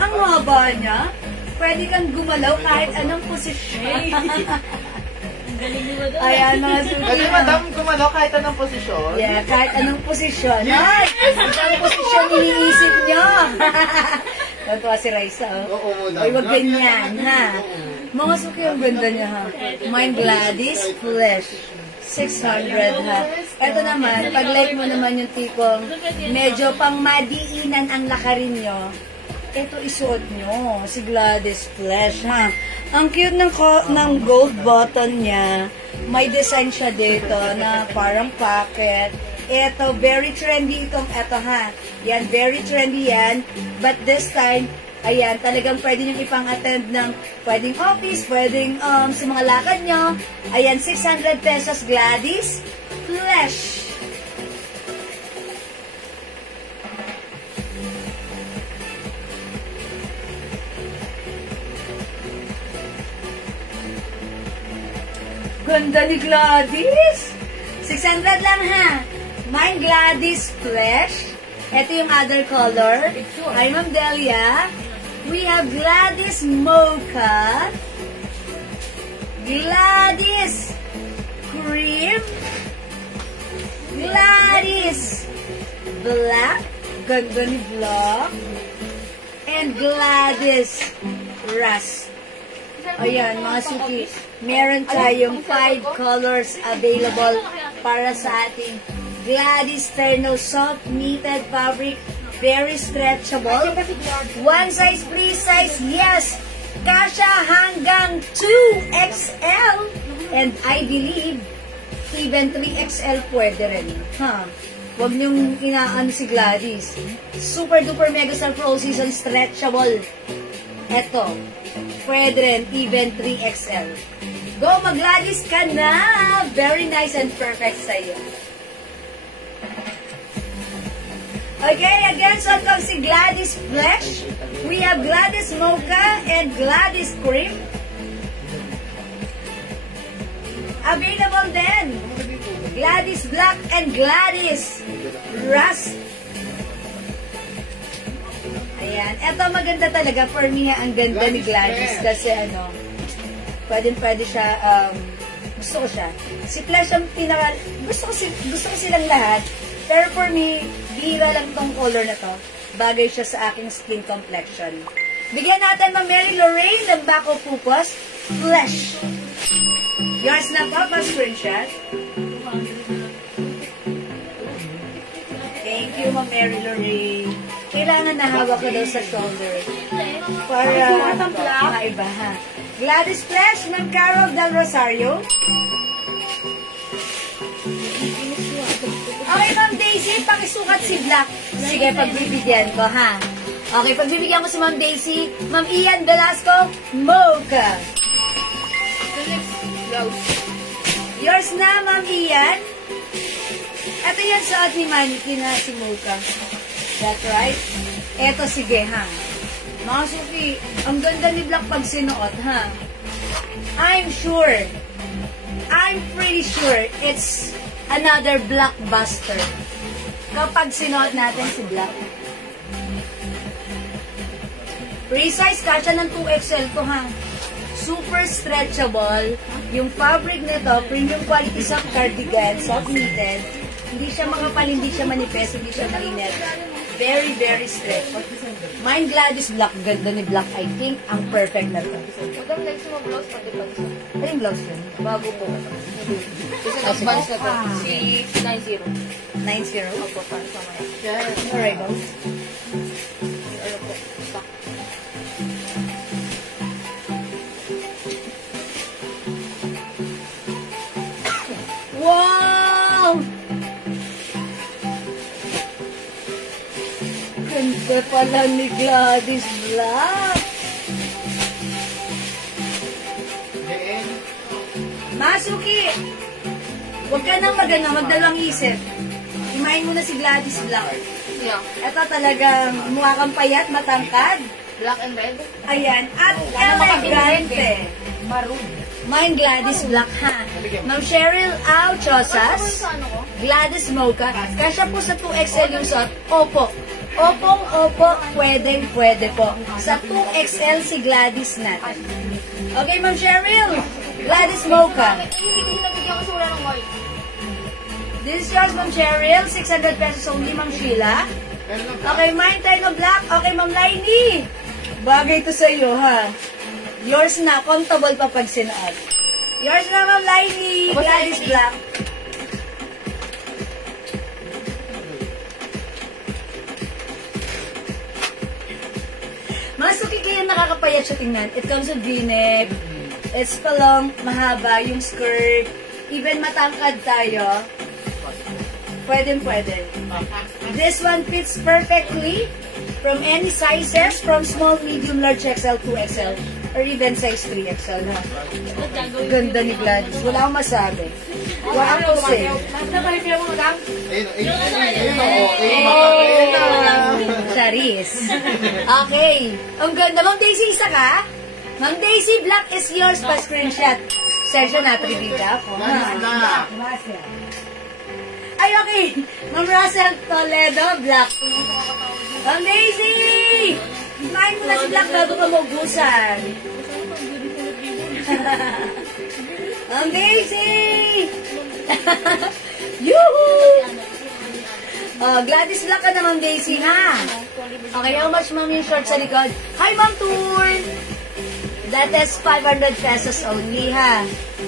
ang haba niya, pwede kang gumalaw kahit anong posisyon. Ayan, mga suki. Kasi madam, gumalaw kahit anong posisyon. Yeah, kahit anong posisyon. Ay! Anong posisyon iniisip nyo? Natuwa si Raisa, oh. Oo, madam. Ay, wag ganyan, ha? Mga suki, ang ganda niya, ha? Mine Gladys Flesh. 600, ha? Ito naman, pag-like mo naman yung tipong medyo pang madiinan ang lakarin nyo, ito isuot nyo, si Gladys Flesh, ha? Ang cute ng gold button niya. May design siya dito na parang pocket. Ito, very trendy itong ito, ha? Yan, very trendy yan. But this time, Ayan, talagang pwede nyo ipang-attend ng pwedeng office, pwedeng sa mga lakad nyo. Ayan, 600 pesos Gladys Flesh. Ganda ni Gladys! 600 lang ha. Mine Gladys Flesh. Ito yung other color. Hi, Ma'am Delia. We have Gladys Mocha. Gladys Cream. Gladys Black. Ganda ni Black. And Gladys Rust. Ayan, mga suki. Meron tayong 5 colors available para sa ating Gladys Terno Soft Knitted Fabric. Very stretchable. One size, free size, yes. Kasha hanggang 2XL. And I believe, even 3XL pwede rin. Huh? Huwag niyong inaano si Gladys. Super duper mega star for all season stretchable. Eto. Pwede rin, even 3XL. Go, mag-Gladys ka na! Very nice and perfect sa'yo. Okay, again, so ito si Gladys Flesh. We have Gladys Mocha and Gladys Cream. Available din. Gladys Black and Gladys Rust. Ayan. Ito maganda talaga. For me, ang ganda ni Gladys. Kasi ano, pwede siya, gusto ko siya. Si Flesh ang pinaka, gusto ko silang lahat. Pero for me, bira lang tong color na to. Bagay siya sa aking skin complexion. Bigyan natin Ma'am Mary Lorraine ng Bako Pupos Flesh. Yours na po, pa-screenshot. Thank you, Ma'am Mary Lorraine. Kailangan nahawak ko daw sa shoulder. Para maiba, ha? Gladys Flesh, Ma'am Carol Del Rosario. Okay, Ma'am Daisy, pakisukat si Black. Sige, pagbibigyan ko, ha? Okay, pagbibigyan ko si Ma'am Daisy. Ma'am Ian Velasco, Mocha. Yours na, Ma'am Ian. Ito yung suot ni Mannequin, ha, si Mocha. That's right. Eto, sige, ha? Mga Suki, ang ganda ni Black pag sinuot, ha? I'm pretty sure it's another blockbuster kapag sinuot natin si Black. Free size, kasya ng 2XL ko, ha? Super stretchable. Yung fabric nito, premium quality soft cardigan, soft knitted. Hindi siya makapal, hindi siya manipes, hindi siya mainit. Very, very stretch. Mine Gladys Black. Ganda ni Black. I think ang perfect na ito. Madam, next mo blouse, pati blouse. Ano yung blouse yun? Bago po. Isa advance na to. 690. 90? Opo, para sa mga. Alright, ba? Ano po? Stock. Wow! Ganda pala ni Gladys Black. Masuki! Huwag ka nang magdalawang isip. Imahin mo na si Gladys Black. Yeah. Ito talagang mukha kang payat, matangkad. Black and red. Ayan. At elegante. Mine Gladys Black, ha? Ma'am Cheryl Al Chosas. Gladys Mocha. Kasya po sa 2XL yung suot. Opo. Opo, pwede po. Sa 2XL si Gladys natin. Okay, Ma'am Cheryl. Gladys Mocha. Hindi ko nabigyan kasi wala ng white. This is yours, Ma'am Cheryl. 600 pesos only, Ma'am Sheila. Okay, mine tayo Black. Okay, Ma'am Lainey. Bagay to sa iyo, ha? Yours na. Comfortable pa pag sinuot. Yours na, Ma'am Lainey. Gladys Black. Mga suki kayo nakakapayat siya tingnan. It comes with v-neck. It's palong, mahaba yung skirt. Even matangkad tayo. Pwede. This one fits perfectly From any sizes, from small, medium, large XL, 2XL, or even size 3XL. Ha? Ganda ni Gladys. Wala akong masabi. Wala akong say. Charis. Okay. Ang ganda. Ma'am Daisy, isa ka? Ma'am Daisy, black is yours pa screenshot. Session na, trivia ako. Ay, okay. Ma'am Russell Toledo, black. Ma'am Daisy! Kumain mo na si Black bago ka maubusan. Ma'am Daisy! Yuhuu! Oh, Gladys Black ka na, Ma'am Daisy, ha? Okay, how much, Ma'am, yung short sa likod? Hi, Ma'am Tour! That is 500 pesos only, ha?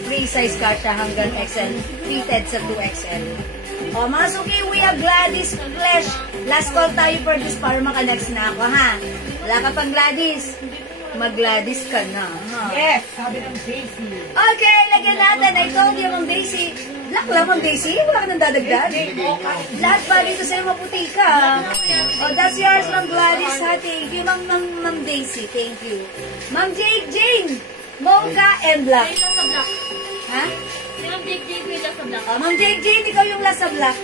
Free size ka siya hanggang XL. Treated sa 2XL. O, mga suki, we have Gladys Flesh. Last call tayo for this para maka-next na ako, ha? Wala ka pang Gladys. Mag-Gladys ka na, ha? Yes, sabi ng Daisy. Okay, lagyan natin. I told you, Ma'am Daisy. Black lang, Ma'am Daisy. Wala ka nang dadagdag. Lahat ba dito sa'yo maputi ka? Oh, that's yours, Ma'am Gladys, ha? Thank you, Ma'am Daisy. Thank you. Ma'am Jane. Mocha and Black. Ha? Ma'am Jane, ikaw yung last sa Black.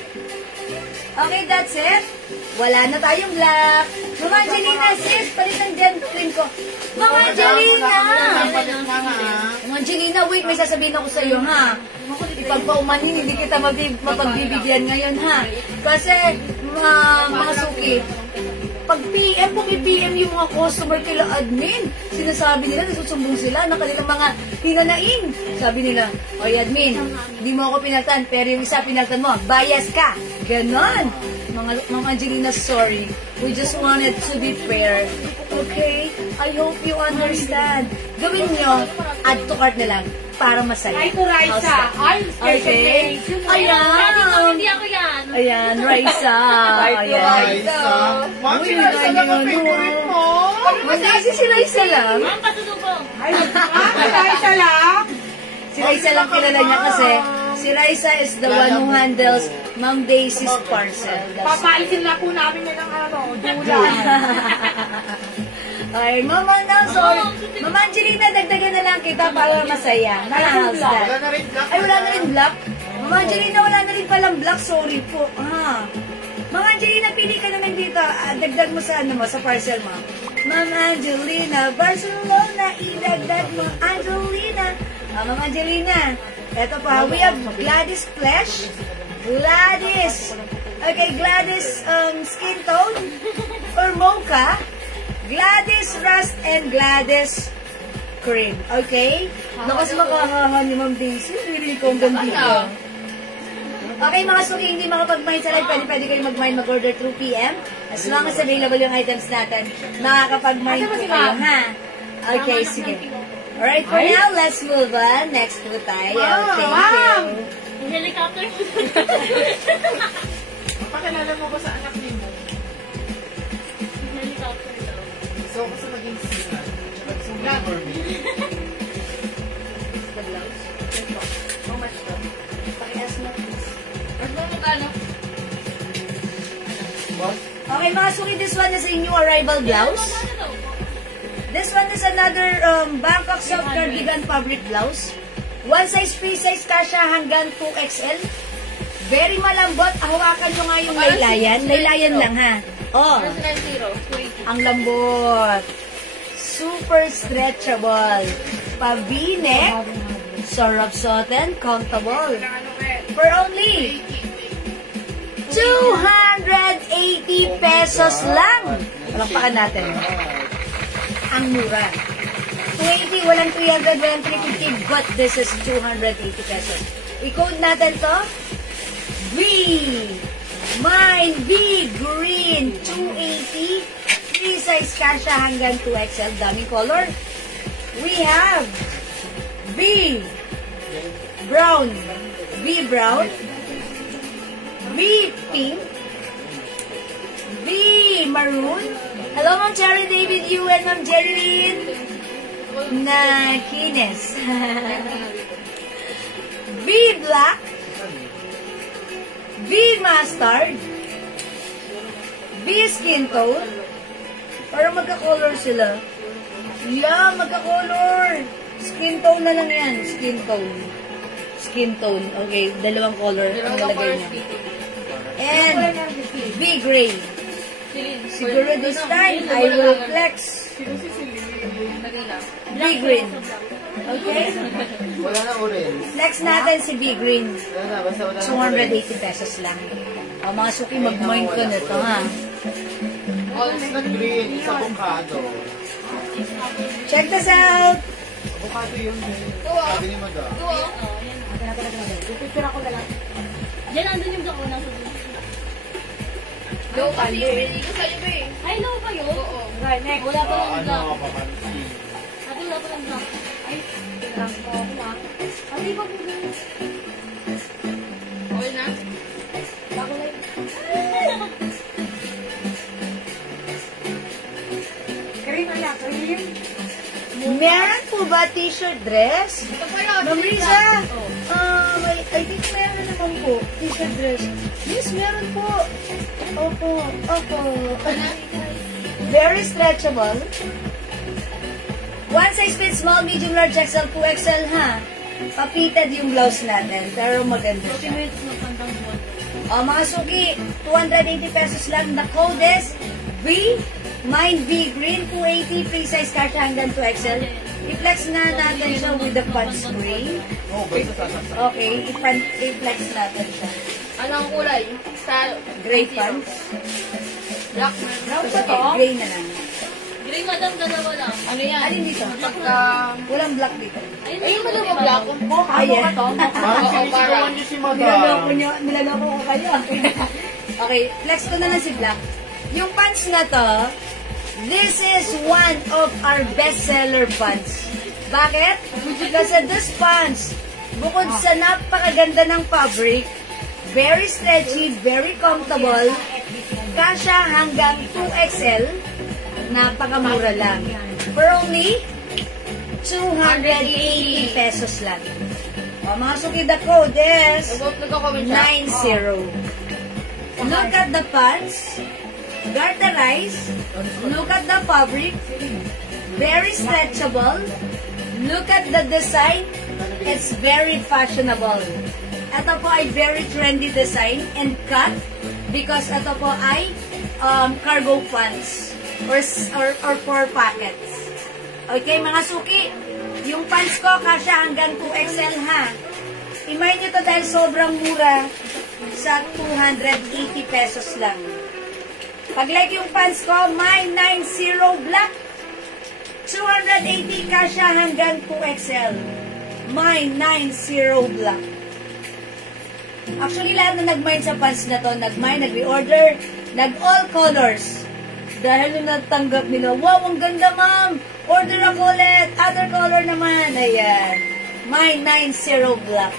Okay, that's it. Wala na tayong Black. Ma'am Angelina, sis, palit ang gentleman ko. Ma'am Angelina! Ma'am Angelina, wait, may sasabihin ako sa'yo, ha? Ipagpaumanin, hindi kita mapagbibigyan ngayon, ha? Kasi, mga suki, pag PM, kung i-PM yung mga customer kila admin, sinasabi nila, nasusumbong sila ng kanilang mga hinanain. Sabi nila, oy admin, hindi mo ako pinaltan, pero yung isa pinaltan mo, bias ka. Ganon. Ma'am Angelina, sorry. We just wanted to be fair. Okay? I hope you understand. Gawin nyo, add to cart na lang para masaya. Ay, to Raisa. Ay, okay? Ayan. Hindi ako yan. Ayan, Raisa. Raisa. Ma'am, si Raisa lang ang favorite mo. Kasi si Raisa lang. Ma'am, patutubong. Ay, Raisa lang. Si Raisa lang kilala niya kasi si Raisa is the one who handles Ma'am Daisy's parcel. Papaisin na po namin na ng dula. Ay, Mama, no, sorry. Mama Angelina, dagdagan na lang kita para masaya. How's that? Wala na rin black. Ay, wala na rin black? Mama Angelina, wala na rin palang black. Sorry po. Mama Angelina, pili ka naman dito. Dagdag mo sa ano mo, sa parcel mo. Mama Angelina, Barcelona, idagdag mo. Angelina. Mama Angelina, eto pa, we have Gladys Flesh. Gladys. Okay, Gladys Skin Tone or Mocha. Gladys Rust and Gladys Cream. Okay? Nakas makakahan ni Ma'am Daisy. Really ko ang gandito. Okay, mga suki, hindi makapag-mine sa live. Pwede kayo mag-mine, mag-order through PM. As long as available yung items natin, makakapag-mine po kayo, ha? Okay, sige. Alright, for now, let's move on. Next po tayo. Thank you. Helicopter. Pakilala mo ba sa anak niyo? Helicopter daw. So, gusto maging silat. Sulat or me? The blouse. How much to? Paki-ask mo, please. Magkano? What? Okay, mga suki, this one is a new arrival blouse. This one is another Bangkok soft cardigan fabric blouse. One size, free size kasha hanggang 2XL. Very malambot. Hawakan nyo nga yung laylayan. Laylayan lang, ha? Oh, ang lambot. Super stretchable. Pabinek. Sarap soten. Comfortable. For only 280 pesos lang. Palakpakan natin. Ang mura. 280, walang 300, walang 350, but this is 280 pesos. I-code natin to. V. Mine V. Green. 280. Free size kasha hanggang 2XL. Daming color. We have V. Brown. V. Brown. V. Pink. V. Maroon. Hello, Ma'am Cherry David Yu and Ma'am Jerry Lynn na Kines. V Black, V Mustard, V Skin Tone, Para magka-color sila. Yeah, magka-color. Skin tone na lang yan. Skin tone. Skin tone. Okay, dalawang color ang nalagay niya. And B-gray. Siguro this time, I will flex B-green. Okay? Wala na orange. Flex natin si B-green. Wala na, basta wala na 280 pesos lang. O, mga suki, mag-mind ko nito, ha? Orange na green, sa avocado. Check this out! Avocado yun. Sabi ni Madam. Pipicture ako na lang. Diyan, andun yung dako na. Low pa, Hindi ko sa'yo ba eh. Ay, low kayo? Oo. Right, next. Wala pa lang black. Ano, papansin. Ate, wala pa lang black. Ay, Lang ko ako na. ate, ba po ba? Okay na? Bago na yun. Cream na yan, cream. Meron po ba t-shirt dress? Ito po yun. Ma'am Riza, I think meron naman po t-shirt dress. Yes, meron po. Opo. Very stretchable. One size fit small, medium, large, XL, 2XL, ha? Papited yung blouse natin, pero maganda siya. Mga suki, 280 pesos lang. The code is V, mine V green, 280, free size card hanggang 2XL. I-flex na natin siya with the pants gray. Oo, basta sasaksak. Okay, i-flex natin siya. Anong kulay? Sa Gray pants. black na. Brown ba Okay, to? gray na lang. Gray, madam, dalawa lang. Ano yan? Alin dito? Pagka... Walang black dito. Ay, madam, black. Mukha mo Ayan. ka to. Parang sinisigawan niyo si Madam. Nilaloko ko kayo. Okay, flex ko na lang si black. Yung pants na to, this is one of our best-seller pants. Bakit? Kasi this pants, bukod sa napakaganda ng fabric, very stretchy, very comfortable, kasya hanggang 2XL, napakamura lang. For only 280 pesos lang. O, mga suki, the code is Nagko-comment siya. 90. Look at the pants. Garterize. Look at the fabric. Very stretchable. Look at the design. It's very fashionable. Ito po ay very trendy design and cut because ito po ay cargo pants or 4 packets. Okay, mga suki, yung pants ko kasya hanggang 2XL, ha. Imay nyo to dahil sobrang mura sa 280 pesos lang. Pag like yung pants ko, my 90 black, 280 kasya hanggang 2XL. My 90 black. Actually, lahat na nag-mine sa pants na to, nag-mine, nag-reorder, nag-all colors. Dahil nung natanggap nila, wow, ang ganda, ma'am! Order ako ulit! Other color naman. Ayan. My 90 black.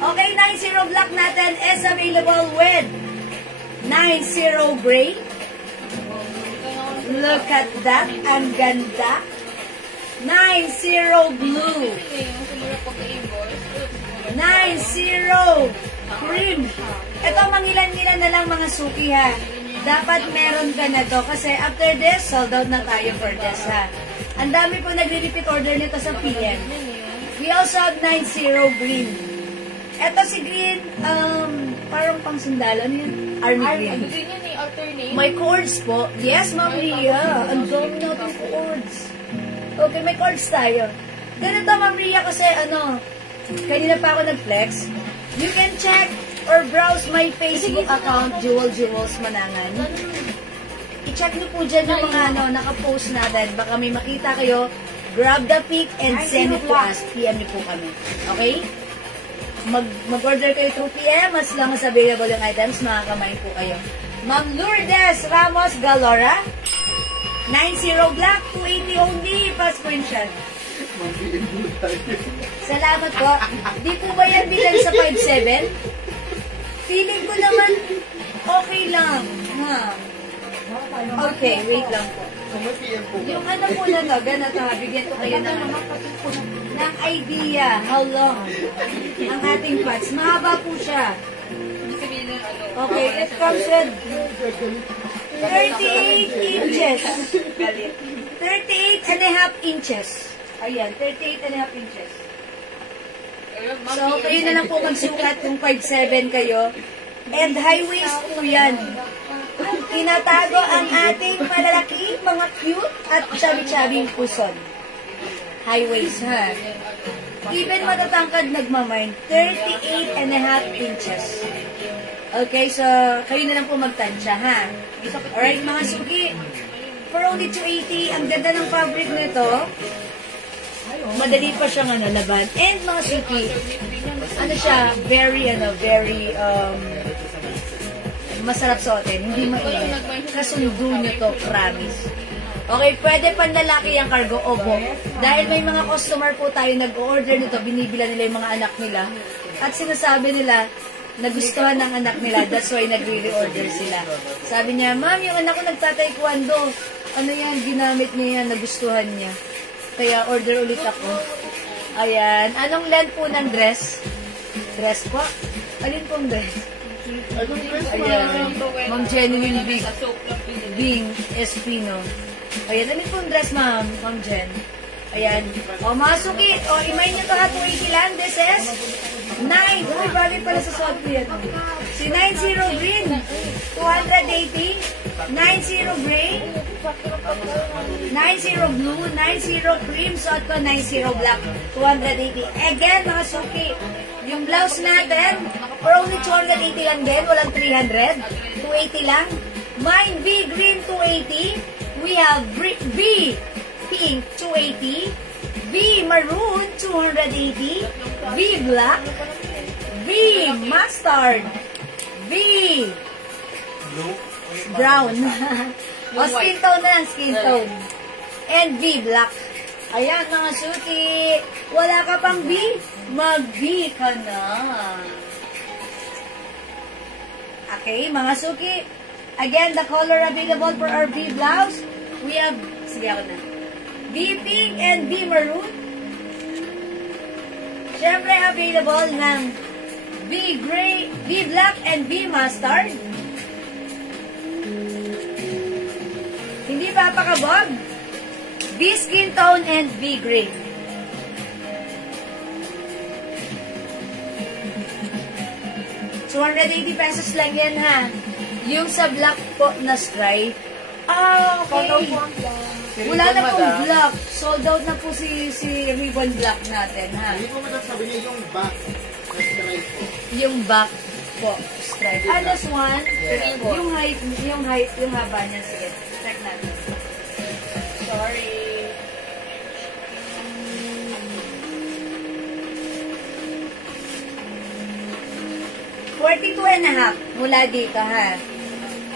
Okay, 90 black natin is available with 90 gray. Look at that. Ang ganda. 90 blue. 90 cream. Ito, mangilan-ngilan na lang mga suki, ha. Dapat meron ka na to kasi after this, sold out na tayo for this, ha. Ang dami po nagre-repeat order nito sa PM. We also have 90 green. Ito si green, parang pang sundalo. Ano yun? Army green. Gusto niya ni alternate. May cords po. Yes, Ma'am Ria. Ang dami natin cords. Okay, may cords tayo. Ganito, Ma'am Ria, kasi kanina pa ako nag-flex. You can check or browse my Facebook account, Jewels Manangan. I-check nyo po dyan yung mga naka-post natin. Baka may makita kayo. Grab the pic and send it to us. PM nyo po kami. Okay? Mag-order kayo through PM. As long as available yung items, makakamain po kayo. Ma'am Lourdes Ramos Galora. 90 black, 280 only. Pa-screenshot. Salamat po. Di po ba yan bilang sa 5'7"? Feeling ko naman okay lang. Ha? Okay, wait lang po. Yung po na to, ganito ha, bigyan ko kayo ng idea how long ang ating pants. Mahaba po siya. Okay, it comes with 38 inches. 38 and a half inches. Ayan, 38 and a half inches. So, kayo na lang po magsukat kung 5'7 kayo. And high waist po yan. Tinatago ang ating malalaki, mga cute at chubby-chubby puson. High waist, ha? Even matatangkad nagmamind, 38 and a half inches. Okay, so kayo na lang po magtansya, ha? Alright, mga suki, for only 280, ang ganda ng fabric nito. Madali pa siyang laban. And mga suki, ano siya, very masarap suotin, hindi mainit. Kasundo nyo to, promise. Okay, pwede panlalaki yung cargo obo. Dahil may mga customer po tayo nag-order nito, binibila nila yung mga anak nila. At sinasabi nila, nagustuhan ng anak nila, that's why nagre-reorder sila. Sabi niya, ma'am, yung anak ko nagtataekwondo. Ano yan, ginamit niya yan, nagustuhan niya. Kaya order ulit ako. Ayan, anong length po ng dress? Dress po? Alin pong dress? Ayan, Ma'am Genuine Bing Espino. Ayan, alin pong dress, ma'am? Ma'am Jen. Ayan. O, mga suki. O, imay nyo ito ha, 280 lang. This is 9. Uy, bali pala sa suot ko yan. Si 90 green, 280. 90 gray, 90 blue, 90 cream, suot ko 90 black, 280. Again, mga suki, yung blouse natin, for only 280 lang din, walang 300, 280 lang. Mine V green, 280. We have V pink, 280. V maroon, 280. V black. V mustard. V brown. O, skin tone na lang, skin tone. And V black. Ayan, mga suki. Wala ka pang V? Mag-V ka na. Okay, mga suki. Again, the color available for our V blouse. We have, sige ako na. V pink and V maroon. Siyempre, available ng V gray, V black, and V mustard. Hindi papakabog. V skin tone and V gray. ₱280 lang yan, ha. Yung sa black po na stripe. Ah, okay. Wala na pong black. Sold out na po si ribbon black natin, ha. Hindi ko masasabi niya yung back na stripe po. Yung back po, stripe. Ah, this one, yung haba niya. Sige, check natin. Sorry. $42.5 mula dito, ha.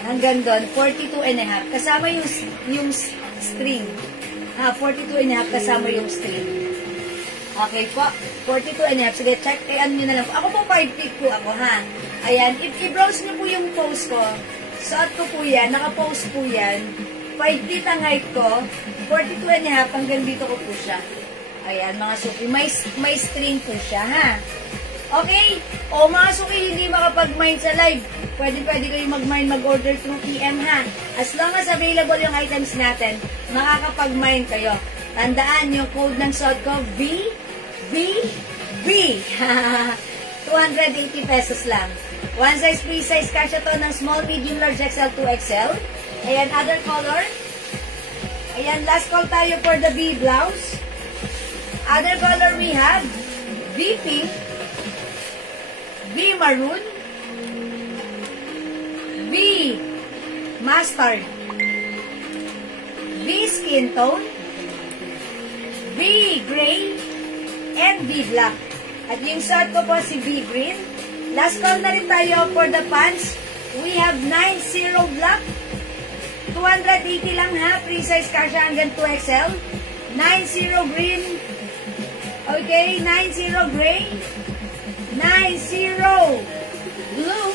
Hanggang doon, $42.5. Kasama yung string. Ha, $42.5 kasama yung string. Okay po, $42.5. Sige, check. Ano nyo na lang. Ako po, 5 po ako, ha. Ayan, i-browse nyo po yung post ko. Suot ko po yan, naka-post po yan. 5 feet ang height ko, $42.5 hanggang dito ko po siya. Ayan, mga suki. May string po siya, ha. Okay? O, mga suki, hindi makapag-mind sa live. Pwede kayo mag-order through PM, ha. As long as available yung items natin, makakapag-mind kayo. Tandaan, yung code ng suot ko, V. $280 lang. One size, free size, kasya to ng small, medium, large, XL, 2XL. Ayan, other color. Ayan, last call tayo for the V blouse. Other color we have V pink, V maroon, V mustard, V skin tone, V gray, and V black. At yung suot ko po si V green. Last call na rin tayo for the pants. We have 90 black. 280 lang, ha. Free size kasha hanggang 2XL. 90 green. Okay, 90 gray. 90 blue.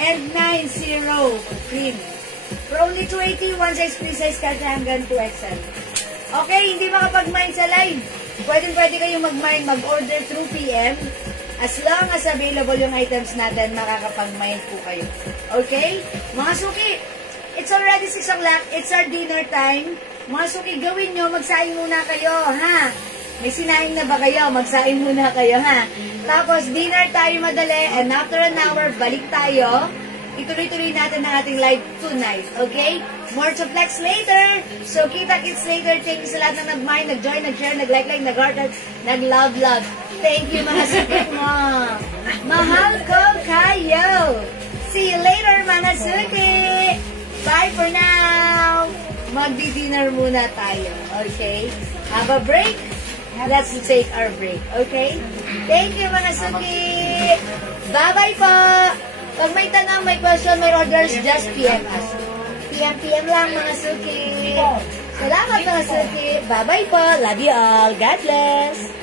And 90 cream. For only 280, one size, free size kasha hanggang 2XL. Okay, hindi makapag-mind sa live. Pwede kayong mag-order through PM. As long as available yung items natin, makakapag-mind po kayo. Okay? Mga suki, It's already 6 o'clock. It's our dinner time. Mga suki, gawin nyo, magsaing muna kayo, ha? May sinaing na ba kayo? Magsaing muna kayo, ha? Tapos, dinner tayo madali, and after an hour, balik tayo. Ituloy-tuloy natin ang ating live tonight, okay? More to flex later. So, kita-kits later. Thank you sa lahat na nag-mind, nag-join, nag-share, nag-like, nag-heart, nag-love. Thank you, mga suki mo. Mahal ko kayo. See you later, mga suki. Bye for now. Magdi-dinner muna tayo, okay? Have a break. Let's take our break, okay? Thank you, mga suki. Bye-bye po. Pag may tanong, may question, may orders, just PM us. PM lang, mga suki. Salamat, mga suki. Bye-bye po. Love you all. God bless.